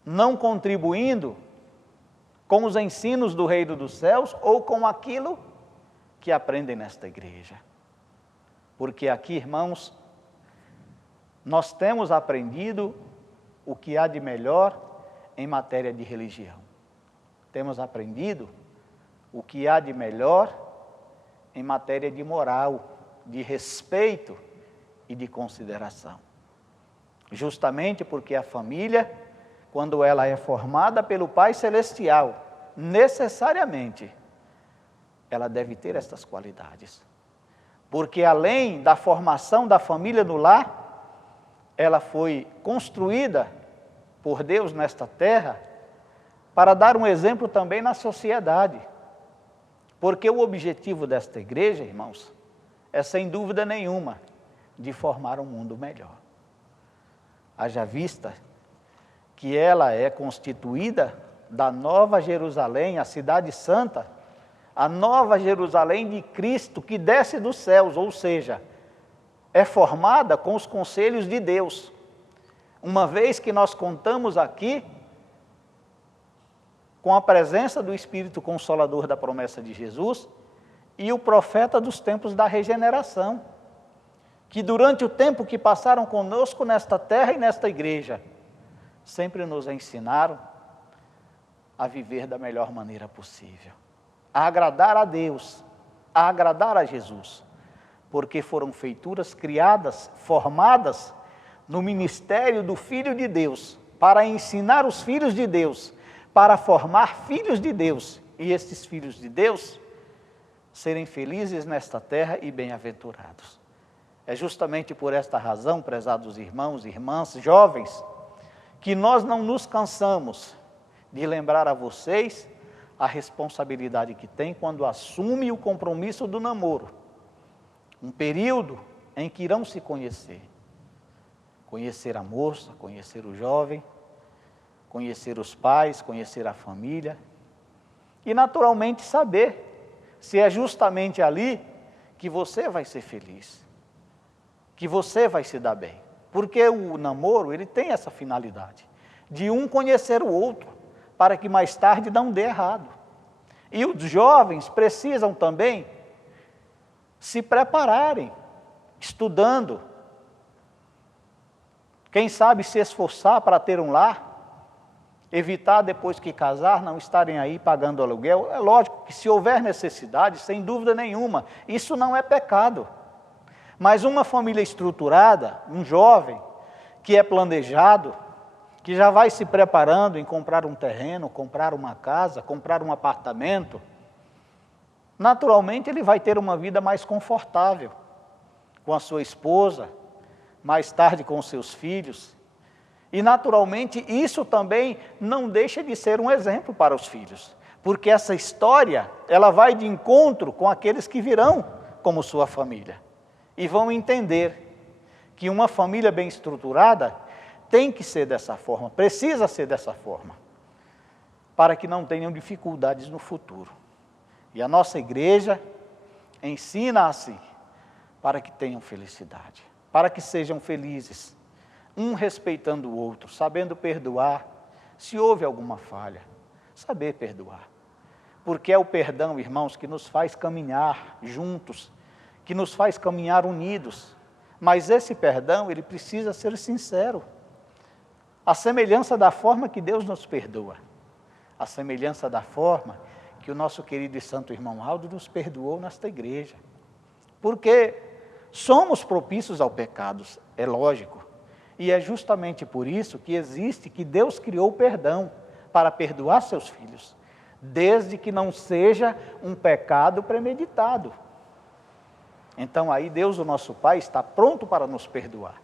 não contribuindo com os ensinos do Reino dos Céus ou com aquilo que aprendem nesta igreja. Porque aqui, irmãos, nós temos aprendido o que há de melhor em matéria de religião. Temos aprendido o que há de melhor em matéria de moral, de respeito e de consideração. Justamente porque a família, quando ela é formada pelo Pai Celestial, necessariamente ela deve ter estas qualidades. Porque além da formação da família no lar, ela foi construída por Deus nesta terra para dar um exemplo também na sociedade. Porque o objetivo desta igreja, irmãos, é sem dúvida nenhuma de formar um mundo melhor. Haja vista que ela é constituída da Nova Jerusalém, a cidade santa, a Nova Jerusalém de Cristo que desce dos céus, ou seja, é formada com os conselhos de Deus. Uma vez que nós contamos aqui com a presença do Espírito Consolador da promessa de Jesus e o profeta dos tempos da regeneração, que durante o tempo que passaram conosco nesta terra e nesta igreja, sempre nos ensinaram a viver da melhor maneira possível, a agradar a Deus, a agradar a Jesus, porque foram feituras criadas, formadas no ministério do Filho de Deus, para ensinar os filhos de Deus, para formar filhos de Deus, e estes filhos de Deus serem felizes nesta terra e bem-aventurados. É justamente por esta razão, prezados irmãos e irmãs, jovens, que nós não nos cansamos de lembrar a vocês a responsabilidade que tem quando assume o compromisso do namoro. Um período em que irão se conhecer. Conhecer a moça, conhecer o jovem, conhecer os pais, conhecer a família. E naturalmente saber se é justamente ali que você vai ser feliz, que você vai se dar bem. Porque o namoro, ele tem essa finalidade, de um conhecer o outro, para que mais tarde não dê errado. E os jovens precisam também se prepararem, estudando, quem sabe se esforçar para ter um lar, evitar depois que casar, não estarem aí pagando aluguel. É lógico que se houver necessidade, sem dúvida nenhuma, isso não é pecado. Mas uma família estruturada, um jovem que é planejado, que já vai se preparando em comprar um terreno, comprar uma casa, comprar um apartamento, naturalmente ele vai ter uma vida mais confortável com a sua esposa, mais tarde com os seus filhos. E naturalmente isso também não deixa de ser um exemplo para os filhos, porque essa história, ela vai de encontro com aqueles que virão como sua família e vão entender que uma família bem estruturada tem que ser dessa forma, precisa ser dessa forma, para que não tenham dificuldades no futuro. E a nossa igreja ensina assim, para que tenham felicidade, para que sejam felizes, um respeitando o outro, sabendo perdoar, se houve alguma falha, saber perdoar. Porque é o perdão, irmãos, que nos faz caminhar juntos, que nos faz caminhar unidos. Mas esse perdão, ele precisa ser sincero. A semelhança da forma que Deus nos perdoa, a semelhança da forma que o nosso querido e santo irmão Aldo nos perdoou nesta igreja. Porque somos propícios ao pecado, é lógico. E é justamente por isso que Deus criou o perdão, para perdoar seus filhos, desde que não seja um pecado premeditado. Então aí Deus, o nosso Pai, está pronto para nos perdoar.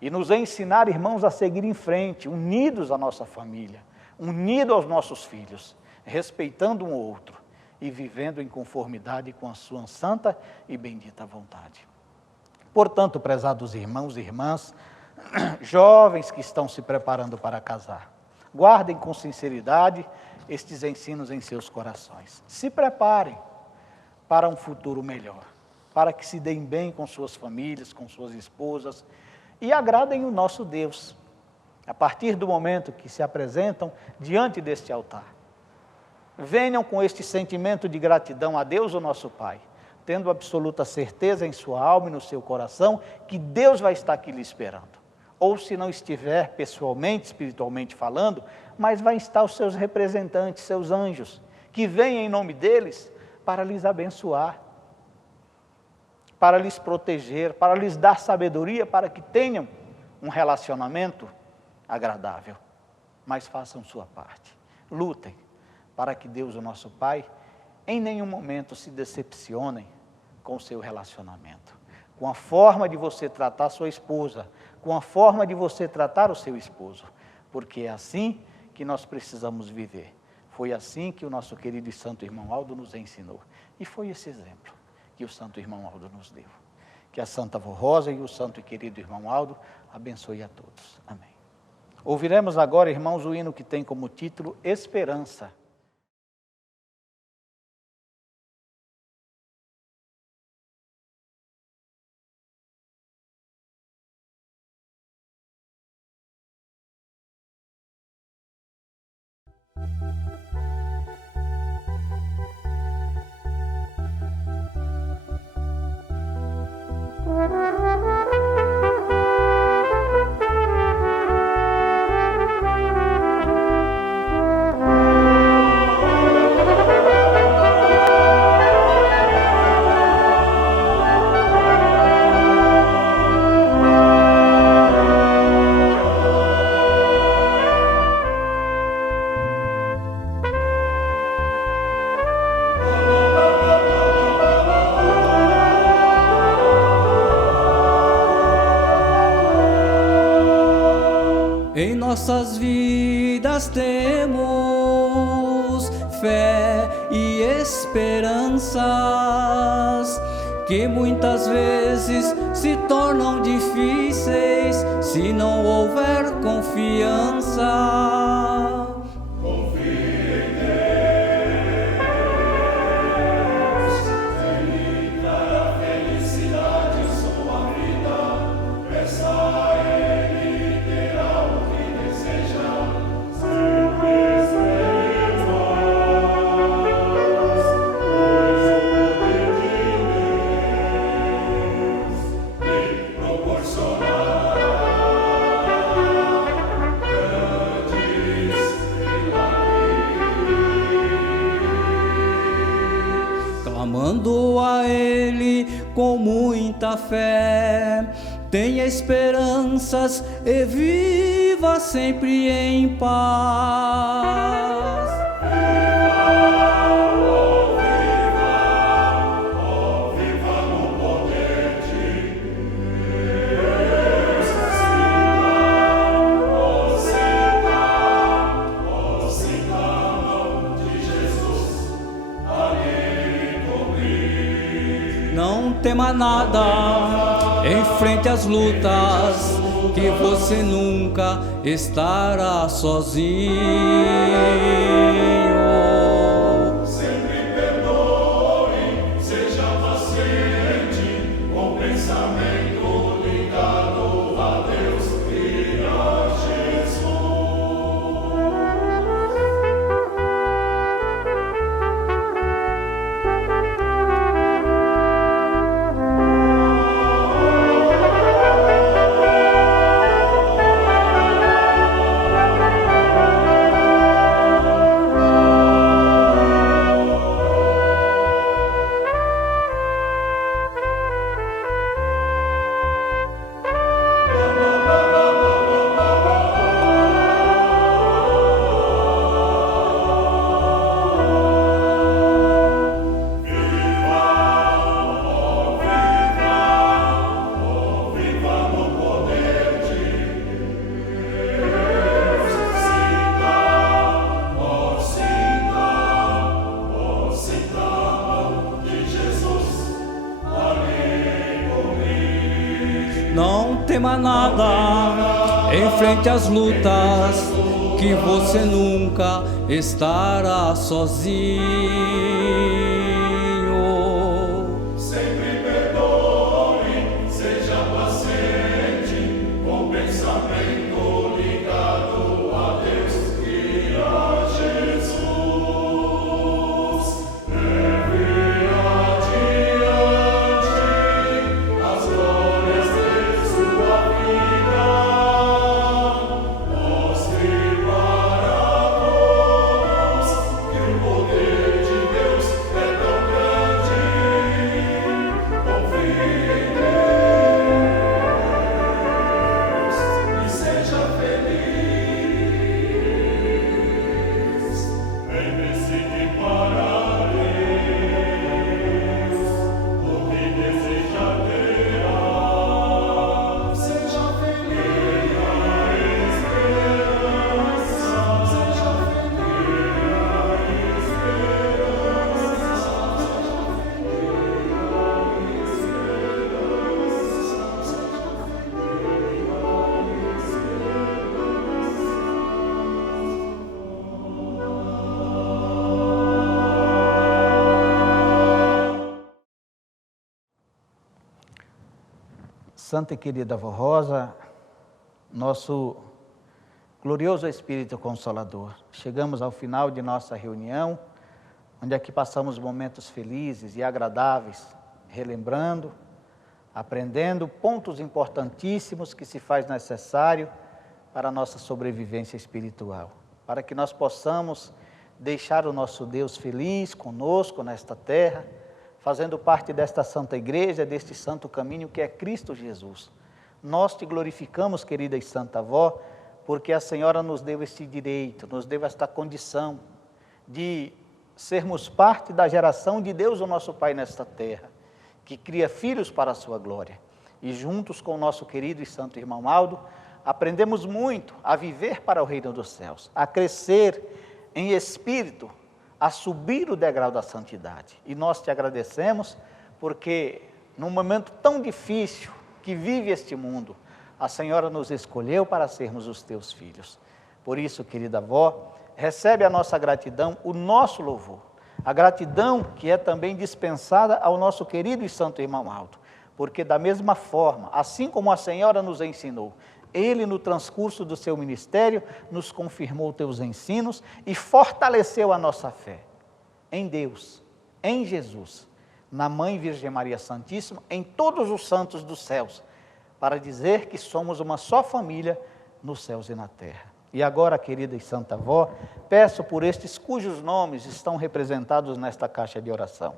E nos ensinar, irmãos, a seguir em frente, unidos à nossa família, unidos aos nossos filhos, respeitando um ao outro e vivendo em conformidade com a sua santa e bendita vontade. Portanto, prezados irmãos e irmãs, jovens que estão se preparando para casar, guardem com sinceridade estes ensinos em seus corações. Se preparem para um futuro melhor, para que se deem bem com suas famílias, com suas esposas e agradem o nosso Deus, a partir do momento que se apresentam diante deste altar. Venham com este sentimento de gratidão a Deus, o nosso Pai, tendo absoluta certeza em sua alma e no seu coração que Deus vai estar aqui lhe esperando. Ou se não estiver pessoalmente, espiritualmente falando, mas vai estar os seus representantes, seus anjos, que vêm em nome deles para lhes abençoar, para lhes proteger, para lhes dar sabedoria, para que tenham um relacionamento agradável. Mas façam sua parte, lutem, para que Deus, o nosso Pai, em nenhum momento se decepcionem com o seu relacionamento, com a forma de você tratar sua esposa, com a forma de você tratar o seu esposo, porque é assim que nós precisamos viver. Foi assim que o nosso querido e santo irmão Aldo nos ensinou, e foi esse exemplo que o santo irmão Aldo nos deu. Que a Santa Vó Rosa e o santo e querido irmão Aldo abençoe a todos. Amém. Ouviremos agora, irmãos, o hino que tem como título Esperança. Em nossas vidas temos fé e esperanças que muitas vezes se tornam difíceis se não houver confiança. Clamando a Ele com muita fé, tenha esperanças e viva sempre em paz. Não tema nada, enfrente as lutas, que você nunca estará sozinho. Sempre perdoe, seja paciente, com pensamento ligado a Deus e a Jesus. Não tema nada, enfrente as lutas, que você nunca estará sozinho. Sempre perdoe, seja paciente, com pensamento ligado a Deus e a Jesus. Leve adiante as glórias de sua vida. Mostre para todos que o poder de Deus é tão grande. Confie em Deus e seja feliz. Lembre-se que para Deus o que deseja terá. Seja feliz, seja Santa e querida Avó Rosa, nosso glorioso Espírito Consolador, chegamos ao final de nossa reunião, onde aqui passamos momentos felizes e agradáveis, relembrando, aprendendo pontos importantíssimos que se faz necessário para a nossa sobrevivência espiritual, para que nós possamos deixar o nosso Deus feliz conosco nesta terra, fazendo parte desta Santa Igreja, deste santo caminho que é Cristo Jesus. Nós te glorificamos, querida e Santa Avó, porque a Senhora nos deu este direito, nos deu esta condição de sermos parte da geração de Deus, o nosso Pai nesta terra, que cria filhos para a sua glória. E juntos com o nosso querido e santo irmão Aldo, aprendemos muito a viver para o reino dos céus, a crescer em espírito, a subir o degrau da santidade. E nós te agradecemos porque num momento tão difícil que vive este mundo, a Senhora nos escolheu para sermos os teus filhos. Por isso, querida avó, recebe a nossa gratidão, o nosso louvor. A gratidão que é também dispensada ao nosso querido e santo irmão Aldo. Porque da mesma forma, assim como a Senhora nos ensinou, ele, no transcurso do seu ministério, nos confirmou teus ensinos e fortaleceu a nossa fé em Deus, em Jesus, na Mãe Virgem Maria Santíssima, em todos os santos dos céus, para dizer que somos uma só família nos céus e na terra. E agora, querida e santa avó, peço por estes cujos nomes estão representados nesta caixa de oração.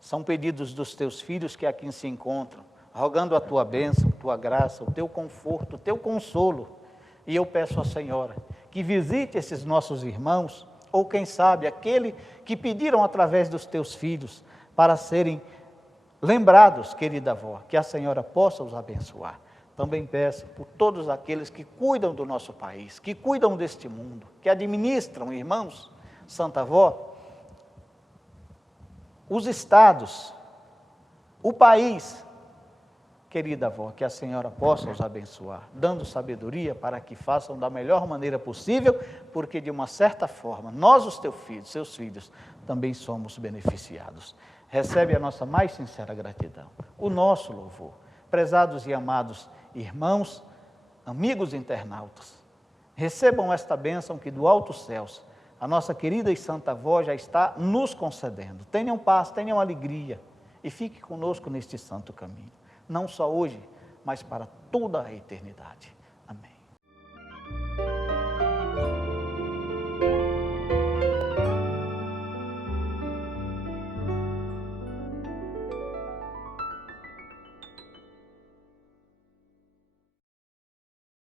São pedidos dos teus filhos que aqui se encontram, rogando a tua bênção, tua graça, o teu conforto, o teu consolo. E eu peço à Senhora que visite esses nossos irmãos, ou quem sabe, aquele que pediram através dos teus filhos, para serem lembrados, querida avó, que a Senhora possa os abençoar. Também peço por todos aqueles que cuidam do nosso país, que cuidam deste mundo, que administram, irmãos, Santa Avó, os estados, o país. Querida avó, que a Senhora possa os abençoar, dando sabedoria para que façam da melhor maneira possível, porque de uma certa forma, nós os teus filhos, seus filhos, também somos beneficiados. Recebe a nossa mais sincera gratidão, o nosso louvor. Prezados e amados irmãos, amigos internautas, recebam esta bênção que do alto céus, a nossa querida e santa avó já está nos concedendo. Tenham paz, tenham alegria e fique conosco neste santo caminho. Não só hoje, mas para toda a eternidade.